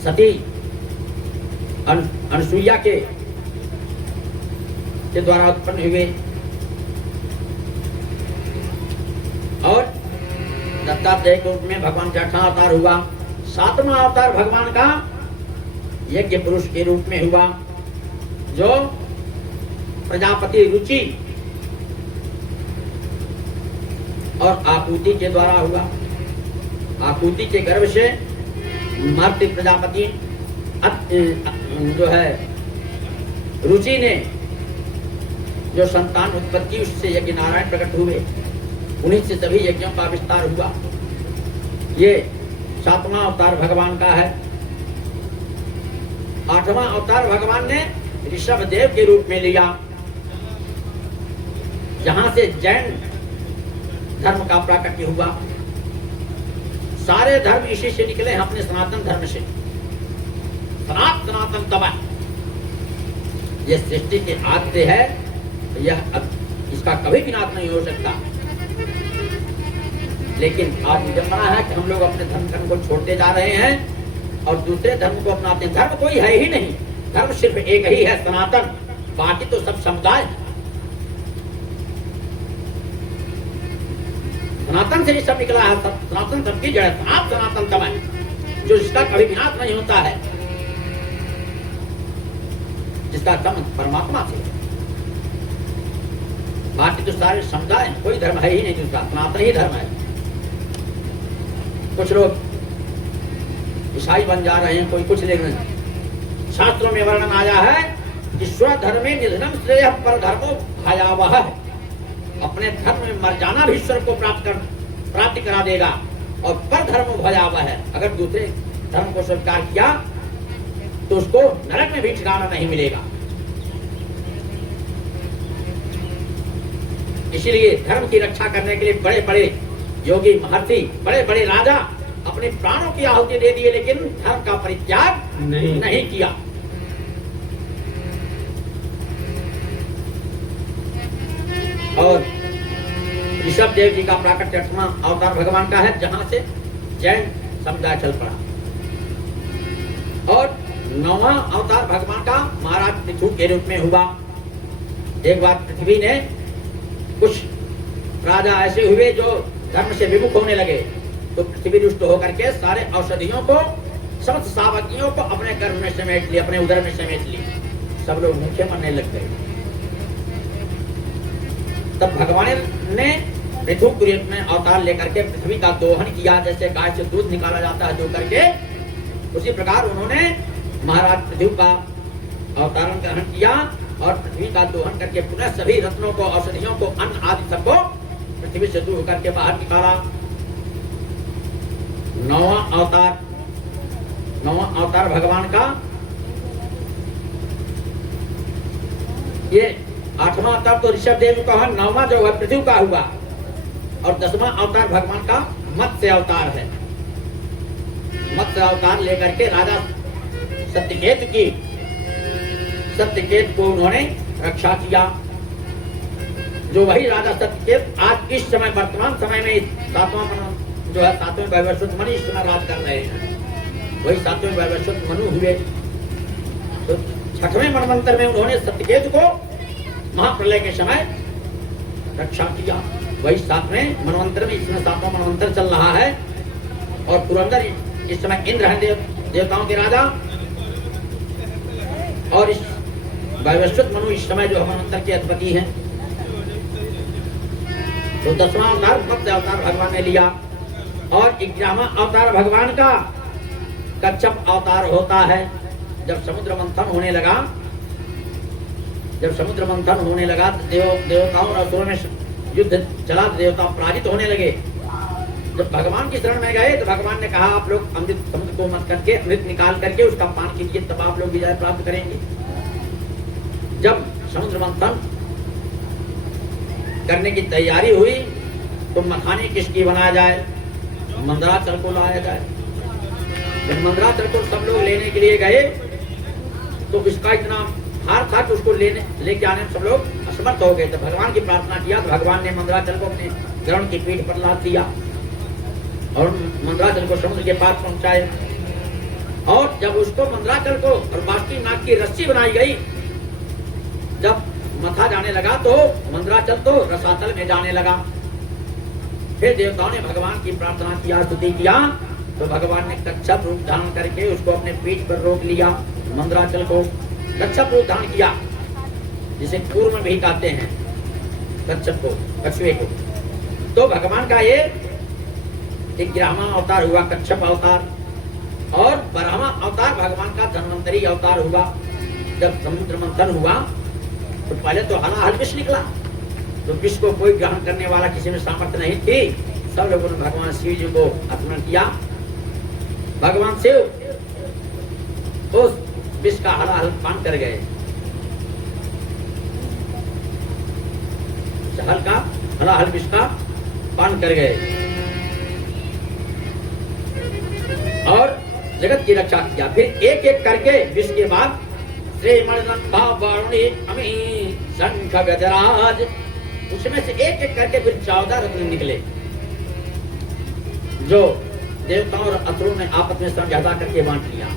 सती अनुसुईया के द्वारा उत्पन्न हुए और दत्तात्रेय के रूप में भगवान का छठा अवतार हुआ। सातवां अवतार भगवान का यज्ञ पुरुष के रूप में हुआ, जो प्रजापति रुचि और आकुति के द्वारा हुआ। आकुति के गर्भ से मर्त्य प्रजापति जो है रुचि ने जो संतान उत्पत्ति, उससे यज्ञ नारायण प्रकट हुए। उन्हीं से सभी यज्ञों का विस्तार हुआ। ये सातवां अवतार भगवान का है। आठवां अवतार भगवान ने ऋषभ देव के रूप में लिया, जहां से जैन धर्म का प्राकट्य हुआ। सारे धर्म इसी से निकले हैं, अपने सनातन धर्म से। सनातन तब यह सृष्टि के आदि से है, यह इसका कभी भी नाश नहीं हो सकता। लेकिन आज जमाना है कि हम लोग अपने धर्म को छोड़ते जा रहे हैं और दूसरे धर्म को अपनाते हैं। धर्म कोई है ही नहीं, धर्म सिर्फ एक ही है, सनातन। बाकी तो सब समुदाय है। सनातन से ही सब निकला है, सनातन सबकी जड़ है। आप सनातन तब है जो जिसका कभी विनाश नहीं होता है, जिसका संबंध परमात्मा से। बाकी तो सारे समुदाय, कोई धर्म है ही नहीं दूसरा, सनातन ही धर्म है। कुछ लोग ईसाई बन जा रहे हैं, कोई कुछ, लेकिन शास्त्रों में वर्णन आया है कि स्वधर्मे निधनम श्रेयः परधर्मो भयावह है। अपने धर्म में मर जाना भी ईश्वर को प्राप्ति करा देगा और परधर्मो भयावह है। अगर दूसरे धर्म को स्वीकार किया तो उसको नरक में भी ठिकाना नहीं मिलेगा। इसीलिए धर्म की रक्षा करने के लिए बड़े बड़े योगी, महर्षि, बड़े बड़े राजा अपने प्राणों की आहुति दे दिए, लेकिन धर्म का परित्याग नहीं किया। और ऋषभ देव जी का प्राकट्य 8वां अवतार भगवान का है, जहां से जैन समुदाय चल पड़ा। और 9वां अवतार भगवान का महाराज पृथु के रूप में हुआ। एक बार पृथ्वी ने कुछ राजा ऐसे हुए जो धर्म से विमुख होने लगे, तो पृथ्वी रुष्ट होकर के सारे औषधियों को, समस्त सावकियों को अपने गर्भ में समेट ली, अपने उदर में समेट ली। सब लोग भूखे मरने लग गए। तब भगवान ने पृथु के रूप में अवतार लेकर के पृथ्वी का दोहन किया। जैसे गाय से दूध निकाला जाता है दो करके, उसी प्रकार उन्होंने महाराज पृथु का अवतारण ग्रहण किया और पृथ्वी का दोहन करके पुनः सभी रत्नों को, औषधियों को, अन्न आदि सबको पृथ्वी से दूर होकर के बाहर निकाला। 9वां अवतार भगवान का, ये 8वां अवतार तो ऋषभ देव का है, 9वां जो है पृथ्वी का हुआ। और 10वां अवतार भगवान का मत्स्य अवतार है। मत्स्य अवतार लेकर के राजा सत्यकेत को उन्होंने रक्षा किया। जो वही राजा सत्यकेत आज इस समय वर्तमान समय में 7वें वैवस्वत मनु इस समय राज कर रहे हैं, वही 7वें वैवस्वत मनु हुए। तो 6वें मनवंतर में उन्होंने सत्यकेत को महाप्रलय के समय रक्षा किया। वही 7वें मनवंतर में, इसमें 7वां मनवंतर चल रहा है। और पुरंदर इस समय इंद्र है देवताओं के राजा, और इस वैवस्वत मनु इस समय जो मनवंतर के अधिपति हैं। तो 10वां अवतार मत्स्य अवतार भगवान ने लिया, और 11वां अवतार भगवान का कच्छप अवतार होता है। जब समुद्र मंथन होने लगा, तो देवताओं और असुरों में युद्ध चला, तो देवता पराजित होने लगे। जब भगवान की शरण में गए तो भगवान ने कहा आप लोग अमृत समुद्र को मत करके अमृत निकाल करके उसका पान कीजिए, तब आप लोग विजय प्राप्त करेंगे। जब समुद्र मंथन करने की तैयारी हुई तो मखाने किसकी बनाया जाए, मंदराचल को लाया जाए। जब मंदराचल को सब लोग लेने के लिए गए तो इसका इतना भार था कि उसको लेके आने में सब लोग असमर्थ हो गए। तो भगवान की प्रार्थना किया तो भगवान ने मंदराचल को अपने गरुड़ की पीठ पर लाद दिया और मंदराचल को समुद्र के पास पहुंचाए। और जब उसको मंदराचल को और बासुकीनाथ की रस्सी बनाई गई, जब मथा जाने लगा तो मंदराचल तो रसातल में जाने लगा। फिर देवताओं ने भगवान की प्रार्थना किया, स्तुति किया, तो भगवान ने कच्छप रूप धारण करके उसको अपने पीठ पर रोक लिया। मंदराचल को कच्छप रूप धारण किया, जिसे पूर्व में भी कहते हैं कच्छप को, कछुए को। तो भगवान का ये 11वां अवतार हुआ कच्छप अवतार। और 12वां अवतार भगवान का धन्वंतरी अवतार हुआ। जब समुद्र मंथन हुआ तो पहले तो हलाहल विष निकला, तो विष को कोई ग्रहण करने वाला किसी में सामर्थ्य नहीं थी। सब लोगों ने भगवान शिव जी को स्मरण किया। भगवान शिव उस विष का हलाहल पान कर गए, हलाहल विष का पान कर गए और जगत की रक्षा किया। फिर एक एक करके विष के बाद शंख गजराज, उसमें से एक एक करके फिर 14 रत्न निकले, जो देवताओं और असुरों ने आपस में समझौता करके बांट लिया।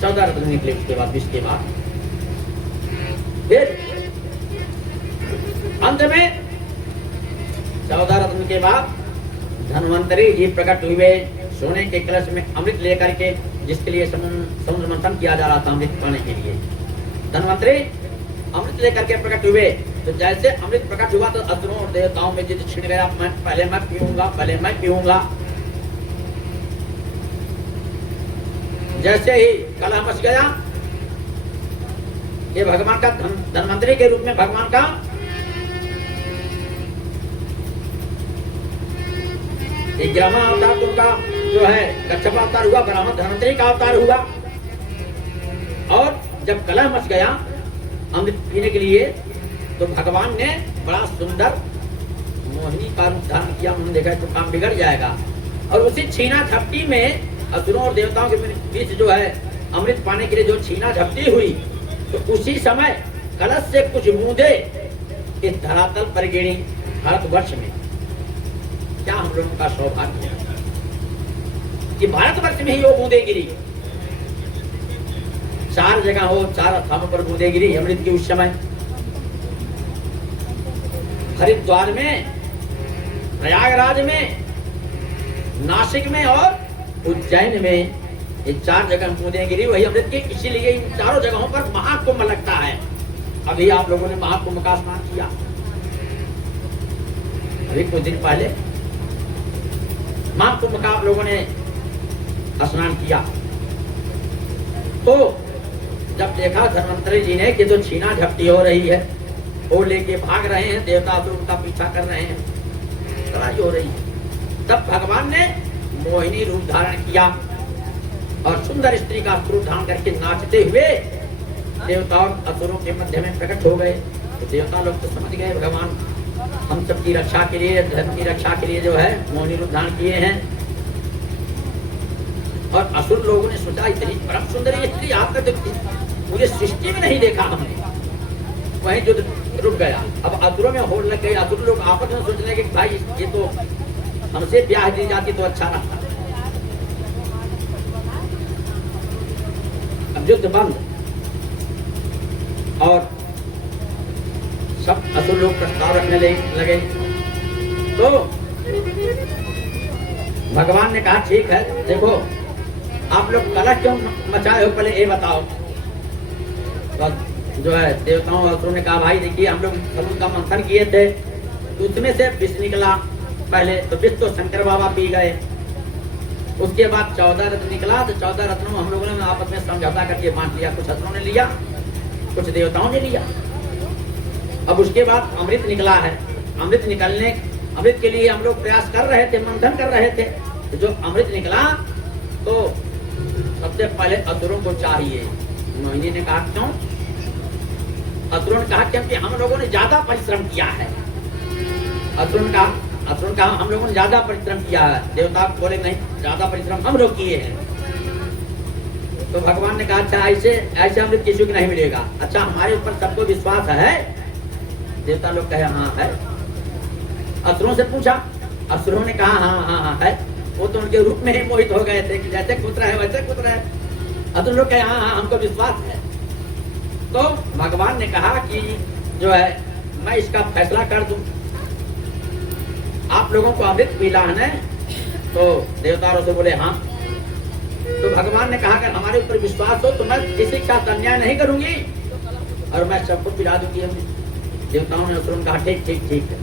14 रत्न निकले उसके बाद, विष के बाद। फिर अंत में 14 रत्न के बाद धन्वंतरी जी प्रकट हुए, सोने के कलश में अमृत लेकर के, जिसके लिए समुद्र मंथन किया जा रहा था अमृत पाने के लिए। धन्वंतरी अमृत लेकर के प्रकट हुए। तो जैसे अमृत प्रकट हुआ तो असुरों और देवताओं में जिद छिड़ गया, पहले मैं पीऊंगा। जैसे ही कलह मच गया, ये भगवान का धन्वंतरी के रूप में भगवान का एक 11वां अवतार उनका जो है कच्छप अवतार हुआ, 12वां धन्वंतरी का अवतार हुआ। और जब कलह मच गया अमृत पीने के लिए, तो भगवान ने बड़ा सुंदर मोहिनी का रूप धारण किया। उन्होंने देखा तो काम बिगड़ जाएगा, और उसी छीना झपटी में असुरों और देवताओं के बीच जो है अमृत पाने के लिए जो छीना झपटी हुई, तो उसी समय कलश से कुछ बूंदे इस धरातल पर गिरी। भारतवर्ष में क्या हम लोगों का सौभाग्य है कि भारतवर्ष में ही वो बूंदे गिरी। 4 जगह हो, 4 स्थानों पर बूंदे गिरी अमृत की उस समय। हरिद्वार में, प्रयागराज में, नासिक में और उज्जैन में, ये 4 जगह बूंदे गिरी वही अमृत की। इसीलिए इन चारों जगहों पर महाकुंभ लगता है। अभी आप लोगों ने महाकुंभ का स्नान किया, अभी कुछ दिन पहले महाकुंभ का आप लोगों ने स्नान किया। तो जब देखा धन्वंतरी जी ने कि तो छीना झपटी हो रही है, वो लेके भाग रहे हैं, देवता तो उनका पीछा कर रहे हैं, लड़ाई हो रही है, तब भगवान ने मोहिनी रूप धारण किया और सुंदर स्त्री का रूप धारण करके नाचते हुए देवता और असुरों के मध्य में प्रकट हो गए। तो देवता लोग तो समझ गए भगवान हम सबकी रक्षा के लिए, धर्म की रक्षा के लिए जो है मोहिनी रूप धारण किए हैं। और असुर लोगों ने सोचा इतनी परम सुंदरी स्त्री आपका तो पूरे सृष्टि में नहीं देखा हमने। वहीं युद्ध रुक गया। अब असुरों में होड़ लग गई। असुर लोग आपस में सोच लगे कि भाई ये तो हमसे ब्याह दी जाती तो अच्छा रहता। अब युद्ध बंद और सब असुर लोग प्रस्ताव रखने लगे। तो भगवान ने कहा ठीक है, देखो आप लोग कलह क्यों मचाए हो, पहले ये बताओ। तो जो है देवताओं और असुरों ने कहा भाई देखिए हम लोग समुद्र का मंथन किए थे, तो उसमें से विष निकला। पहले तो विष तो शंकर बाबा पी गए, उसके बाद 14 रत्न निकला, तो 14 रत्नों हम लोगों ने आपस में समझौता करके बांट लिया। कुछ असुरों ने लिया, कुछ देवताओं ने लिया। अब उसके बाद अमृत निकला है। अमृत के लिए हम लोग प्रयास कर रहे थे, मंथन कर रहे थे। तो जो अमृत निकला तो सबसे पहले असुरों को चाहिए। मोहिनी ने कहा क्यों? असुरों ने कहा क्योंकि हम लोगों ने ज्यादा परिश्रम किया है। असुरों ने कहा हम लोगों ने ज्यादा परिश्रम किया है। देवता बोले नहीं, ज्यादा परिश्रम हम लोग किए हैं। तो भगवान ने कहा अच्छा ऐसे अमृत किसी को नहीं मिलेगा। अच्छा हमारे ऊपर सबको विश्वास है? देवता लोग कहे हाँ है। असुरों से पूछा, असुरों ने कहा हाँ है। वो तो उनके रूप में ही मोहित हो गए थे कि जैसे कूद रहे वैसे कूद रहे। असुर लोग कहे हाँ हमको विश्वास है। तो भगवान ने कहा कि जो है मैं इसका फैसला कर दूं, आप लोगों को अमृत पिलाना है। तो देवताओं से बोले हाँ। तो भगवान ने कहा अगर हमारे ऊपर विश्वास हो तो मैं किसी के साथ अन्याय नहीं करूंगी और मैं सबको पिला दूंगी अमृत। देवताओं ने असुरों ने कहा ठीक है।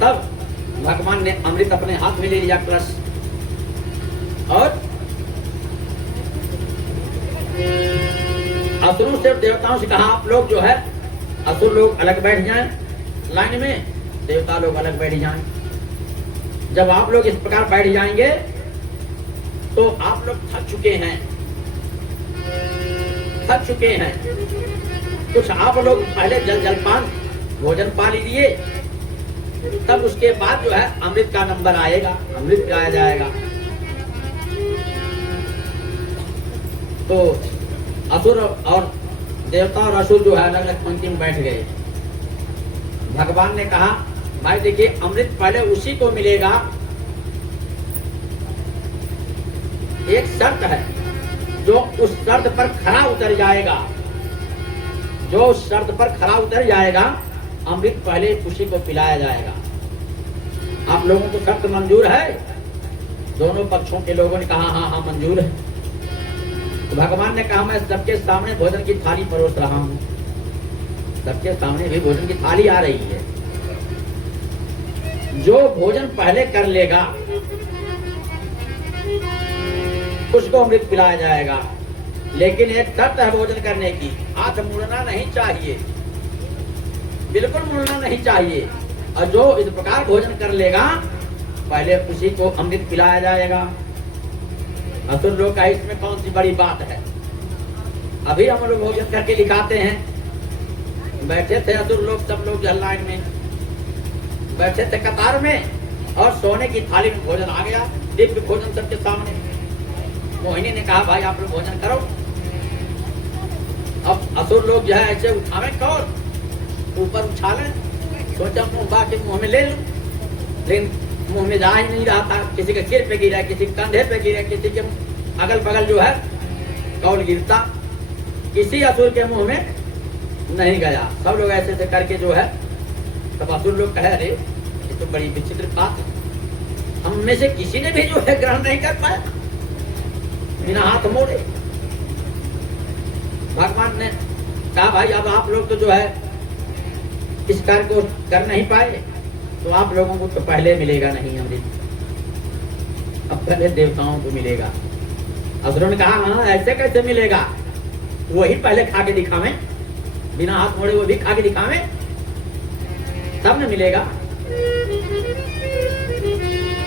तब भगवान ने अमृत अपने हाथ में ले लिया कलश, और असुरों से देवताओं से कहा आप लोग जो है असुर लोग अलग बैठ जाएं लाइन में, देवता लोग अलग बैठ जाएं। जब आप लोग इस प्रकार बैठ जाएंगे तो आप लोग थक चुके हैं। कुछ आप लोग पहले जलपान भोजन पा लीजिए, तब उसके बाद जो है अमृत का नंबर आएगा, अमृत पिलाया जाएगा। तो असुर और देवता और असुर जो है अलग अलग पंक्ति में बैठ गए। भगवान ने कहा भाई देखिए अमृत पहले उसी को मिलेगा, एक शर्त है जो उस शर्त पर खरा उतर जाएगा, अमृत पहले उसी को पिलाया जाएगा। आप लोगों को शर्त मंजूर है? दोनों पक्षों के लोगों ने कहा हाँ मंजूर है। तो भगवान ने कहा मैं सबके सामने भोजन की थाली परोस रहा हूँ, सबके सामने भी भोजन की थाली आ रही है। जो भोजन पहले कर लेगा उसको अमृत पिलाया जाएगा, लेकिन एक शर्त है भोजन करने की, हाथ मुड़ना नहीं चाहिए, बिल्कुल मुड़ना नहीं चाहिए। और जो इस प्रकार भोजन कर लेगा पहले उसी को अमृत पिलाया जाएगा। असुर लोग का इसमें कौन सी बड़ी बात है? अभी हम लोग भोजन करके दिखाते हैं। बैठे थे असुर लोग, सब लोग लाइन में बैठे थे कतार में, और सोने की थाली में भोजन आ गया, दिव्य भोजन सबके सामने। मोहिनी ने कहा भाई आप लोग भोजन करो। अब असुर लोग जो है ऐसे उठावे कौर, ऊपर उछाले, सोचा मुंह के मुंह में ले लो, लेकिन मुंह में जा ही नहीं रहा था। किसी के सिर पे गिरा, किसी के कंधे पे गिरा, किसी के अगल बगल जो है कौल गिरता, किसी असुर के मुंह में नहीं गया। सब लोग ऐसे ऐसे करके जो है, तब असुर लोग कहे अरे ये तो बड़ी विचित्र बात है, हम में से किसी ने भी जो है ग्रहण नहीं कर पाया, बिना हाथ मोड़े। भगवान ने कहा भाई अब आप लोग तो जो है इस कार्य को कर नहीं पाए, तो आप लोगों को तो पहले मिलेगा नहीं अमृत, अब पहले देवताओं को मिलेगा। असुरों ने कहा हाँ ऐसे कैसे मिलेगा, वही पहले खा के दिखावे, बिना हाथ मोड़े वो भी खा के दिखावे, तब न मिलेगा।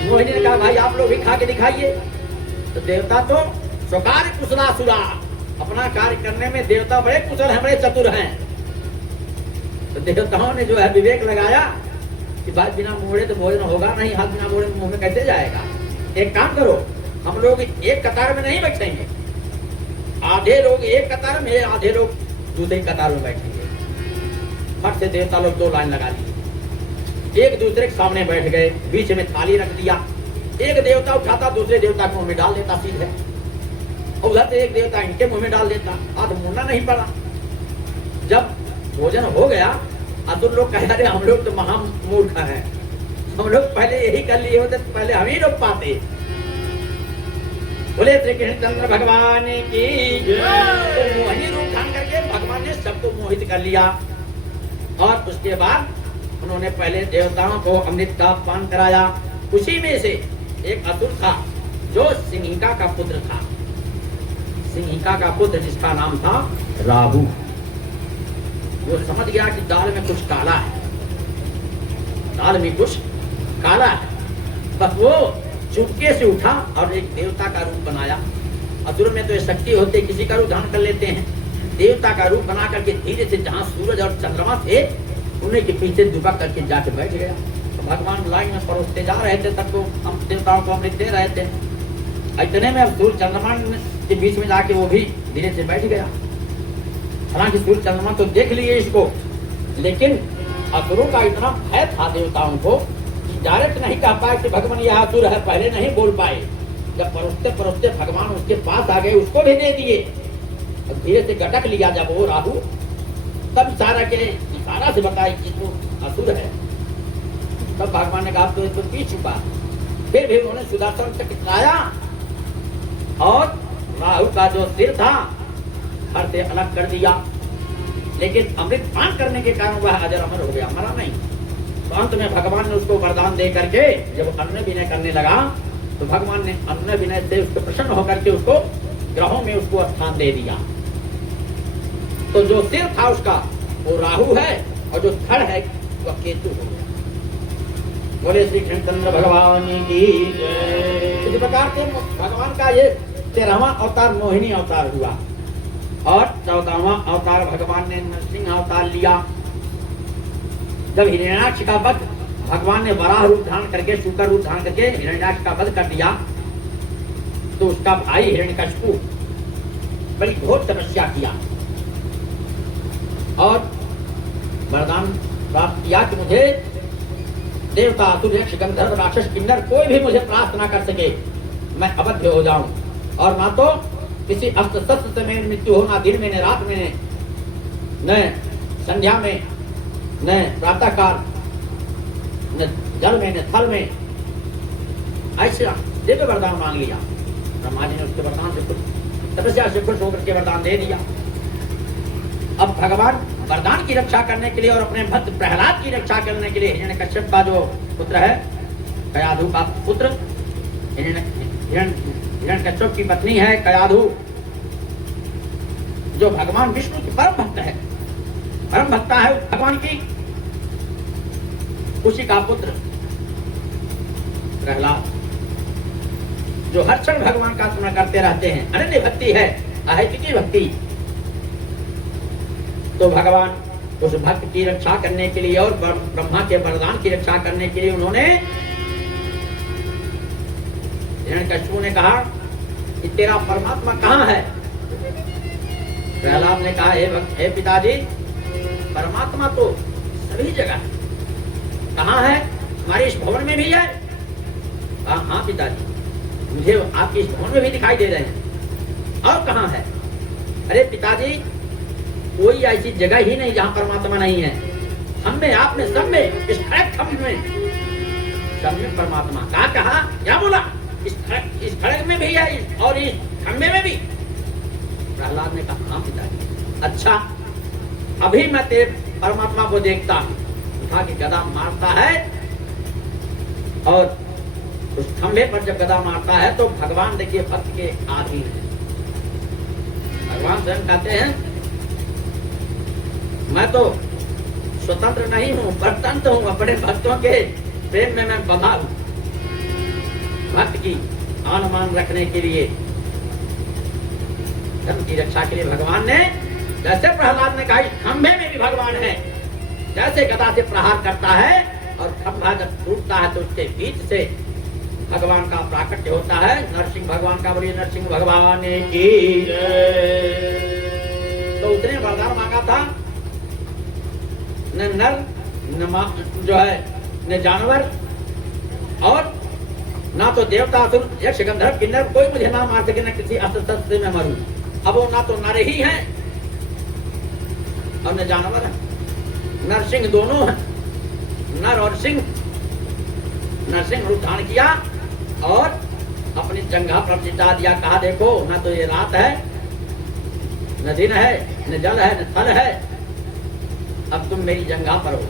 मोहिनी ने कहा भाई आप लोग भी खा के दिखाइए। तो देवता तो स्वकार्य कुशलासुरा, अपना कार्य करने में देवता बड़े कुशल हैं, बड़े चतुर हैं। तो देवताओं ने जो है विवेक लगाया कि भाई बिना मोड़े तो भोजन होगा नहीं, हाथ बिना मोड़े मुंह में कैसे जाएगा। एक काम करो, हम लोग एक कतार में नहीं बैठेंगे, आधे लोग एक कतार में, आधे लोग दूसरी कतार में बैठेंगे। फट से देवता लोग दो लाइन लगा ली, एक दूसरे के सामने बैठ गए, बीच में थाली रख दिया। एक देवता उठाता दूसरे देवता के मुंह में डाल देता सीधे, और उधर से एक देवता इनके मुंह में डाल देता, हाथ मुड़ना नहीं पड़ा। जब भोजन हो गया, असुर लोग कह रहे हम लोग तो महामूर्ख हैं, हम लोग पहले यही कर लिए होते तो पहले हम ही रोक पाते। बोले श्री कृष्ण चंद्र भगवान की तो मोहिनी रूप धारण करके भगवान ने सबको मोहित कर लिया। और उसके बाद उन्होंने पहले देवताओं को अमृत का पान कराया। उसी में से एक असुर था जो सिंहिका का पुत्र था, सिंहिका का पुत्र जिसका नाम था राहु। वो समझ गया कि दाल में कुछ काला है, दाल में कुछ काला है। बस वो चुपके से उठा और एक देवता का रूप बनाया। असुर में तो ये शक्ति होती, किसी का रूप धारण कर लेते हैं। देवता का रूप बना करके धीरे से जहाँ सूरज और चंद्रमा थे उन्हीं के पीछे दुबक करके जाके बैठ गया। तो भगवान लाइन में परोसते जा रहे थे, तब तो हम देवताओं को अमृत दे रहे थे। इतने में सूर्य चंद्रमा के बीच में जाके वो भी धीरे से बैठ गया। हालांकि सूर्य चंद्रमा तो देख लिए इसको, लेकिन असुरों का इतना भय था देवताओं को कि डायरेक्ट नहीं कह पाए कि भगवान यह असुर है, पहले नहीं बोल पाए। जब परोसते परोसते भगवान उसके पास आ गए, उसको भी दे दिए। धीरे से गटक लिया जब वो राहु, तब इशारा से बताई कि तू असुर है। तब भगवान ने कहा तो पी चुका। फिर भी उन्होंने सुदर्शन से टकराया और राहु का जो सिर था हर से अलग कर दिया। लेकिन अमृत पान करने के कारण वह अजर अमर हो गया, मरा नहीं। तो अंत में भगवान ने उसको वरदान दे करके जब अन्न विनय करने लगा तो भगवान ने अन्न विनय से उसको प्रसन्न होकर के उसको ग्रहों में उसको स्थान दे दिया। तो जो सिर था उसका वो राहु है और जो धड़ है वह केतु हो गया। बोले श्री कृष्णचंद्र भगवान की। इस प्रकार से भगवान का ये 13वां अवतार मोहिनी अवतार हुआ और 14वां अवतार भगवान ने नरसिंह अवतार लिया। जब हिरण्याक्ष का वध भगवान ने वराह रूप धारण करके, शुकर रूप धारण करके हिरण्याक्ष का वध कर दिया तो उसका भाई हिरण्यकशिपु बड़ी घोर तपस्या किया और वरदान प्राप्त किया कि मुझे देवता, असुर, यक्ष, गंधर्व, राक्षस, किन्नर कोई भी मुझे प्राप्त ना कर सके, मैं अवध्य हो जाऊं और ना तो किसी अस्त्र शस्त्र से मेरी मृत्यु हो, ना दिन में न रात में, न संध्या में, न प्रातः काल, न जल में, न थल में। ऐसा दिव्य वरदान मांग लिया। ब्रह्मा जी ने उसके वरदान से खुश, तपस्या से खुश होकर के वरदान दे दिया। अब भगवान वरदान की रक्षा करने के लिए और अपने भक्त प्रहलाद की रक्षा करने के लिए हिरण्यकश्यप का जो पुत्र है, कयाधु का पुत्र, हिरण्यकश्यप की पत्नी है कयाधु, जो भगवान विष्णु की परम भक्त है, परम भक्ता है भगवान की, उसी का पुत्र प्रहलाद, जो हर क्षण भगवान का स्मरण करते रहते हैं, अनन्य भक्ति है, अहेतुकी भक्ति। तो भगवान उस भक्त की रक्षा करने के लिए और ब्रह्मा के वरदान की रक्षा करने के लिए उन्होंने, हिरण्यकशिपु ने कहा कि तेरा परमात्मा कहाँ है? प्रहलाद ने कहा हे पिताजी, परमात्मा तो सभी जगह है। कहाँ है? हमारे इस भवन में भी है। कहा हाँ पिताजी, मुझे आपके इस भवन में भी दिखाई दे रहे हैं। और कहाँ है? अरे पिताजी, कोई ऐसी जगह ही नहीं जहाँ परमात्मा नहीं है। हम में, आप में, सब में, इस खड़ग में, सब में परमात्मा। कहा क्या बोला? इस खड़ग में भी है और इस खंबे में भी। प्रहलाद ने कहा हाँ पिताजी। अच्छा, अभी मैं तेरे परमात्मा को देखता हूँ। उठा के गदा मारता है और उस खंबे पर जब गदा मारता है तो भगवान देखिए भक्त के आधीन है। भगवान स्वयं कहते हैं मैं तो स्वतंत्र नहीं हूँ, परतंत्र हूँ। अपने भक्तों के प्रेम में मैं बंधा हूँ। भक्त की आन मान रखने के लिए, धर्म की रक्षा के लिए भगवान ने, जैसे प्रहलाद ने कहा खंभे में भी भगवान है, जैसे गदा से प्रहार करता है और खंभा जब टूटता है तो उसके बीच से भगवान का प्राकट्य होता है। नरसिंह भगवान का, बोलिए नरसिंह भगवान की। तो उसने वरदान मांगा था, न नर न जो है न जानवर और ना तो देवता, असुर, यक्ष, गंधर्व, किन्नर कोई मुझे ना मार सके, न किसी अस्त्र शस्त्र से मैं मरूं। अब वो ना तो नर ही है और न जानवर है। नरसिंह दोनों हैं, नर और सिंह। नरसिंह रूप धारण किया और अपनी जंघा पर चिता दिया, कहा देखो न तो ये रात है, न दिन है, न जल है, न थल है, अब तुम मेरी जंघा पर हो।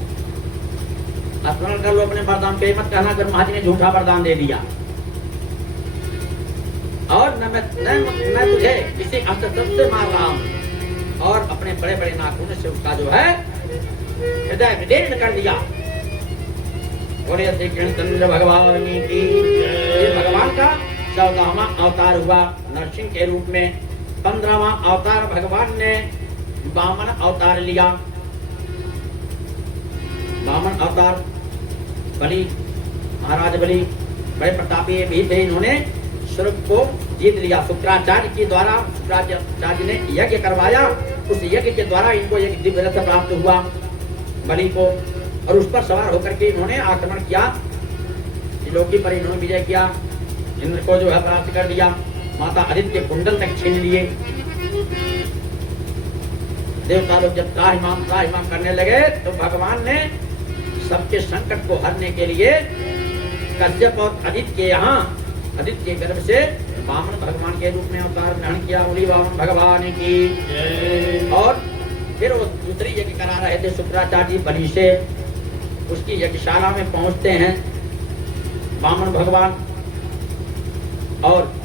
स्मरण कर लो अपने वरदान पे, मत कहना ब्रह्मा जी ने झूठा वरदान दे दिया। और मैं तुझे किसी अस्त्र से मार रहा हूं, और अपने बड़े बड़े नाखून से उसका जो है हृदय विदीर्ण कर दिया। बोले श्री कृष्णचंद्र भगवान की। ये भगवान का 14वां अवतार हुआ नरसिंह के रूप में। 15वां अवतार भगवान ने वामन अवतार लिया। वामन अवतार बलि, महाराज बलि बड़े प्रतापी भी थे, इन्होंने स्वर्ग को जीत लिया। शुक्राचार्य के द्वारा, शुक्राचार्य ने यज्ञ करवाया, उस यज्ञ के द्वारा इनको एक दिव्य रथ प्राप्त हुआ बलि को, और उस पर सवार होकर के इन्होंने आक्रमण किया, त्रिलोकी पर इन्होंने विजय किया, इंद्र को जो है प्राप्त कर दिया, माता आदित्य के कुंडल तक छीन लिए। देवता लोग जब त्राहिमाम करने लगे तो भगवान ने सबके संकट को हरने के लिए कश्यप और आदित्य के यहाँ, आदित्य के गर्भ से वामन भगवान के रूप में अवतार ग्रहण किया। बोली वामन भगवान की। और फिर वो दूसरी यज्ञ करा रहे थे शुक्राचार्य बलि से, उसकी यज्ञशाला में पहुंचते हैं वामन भगवान, और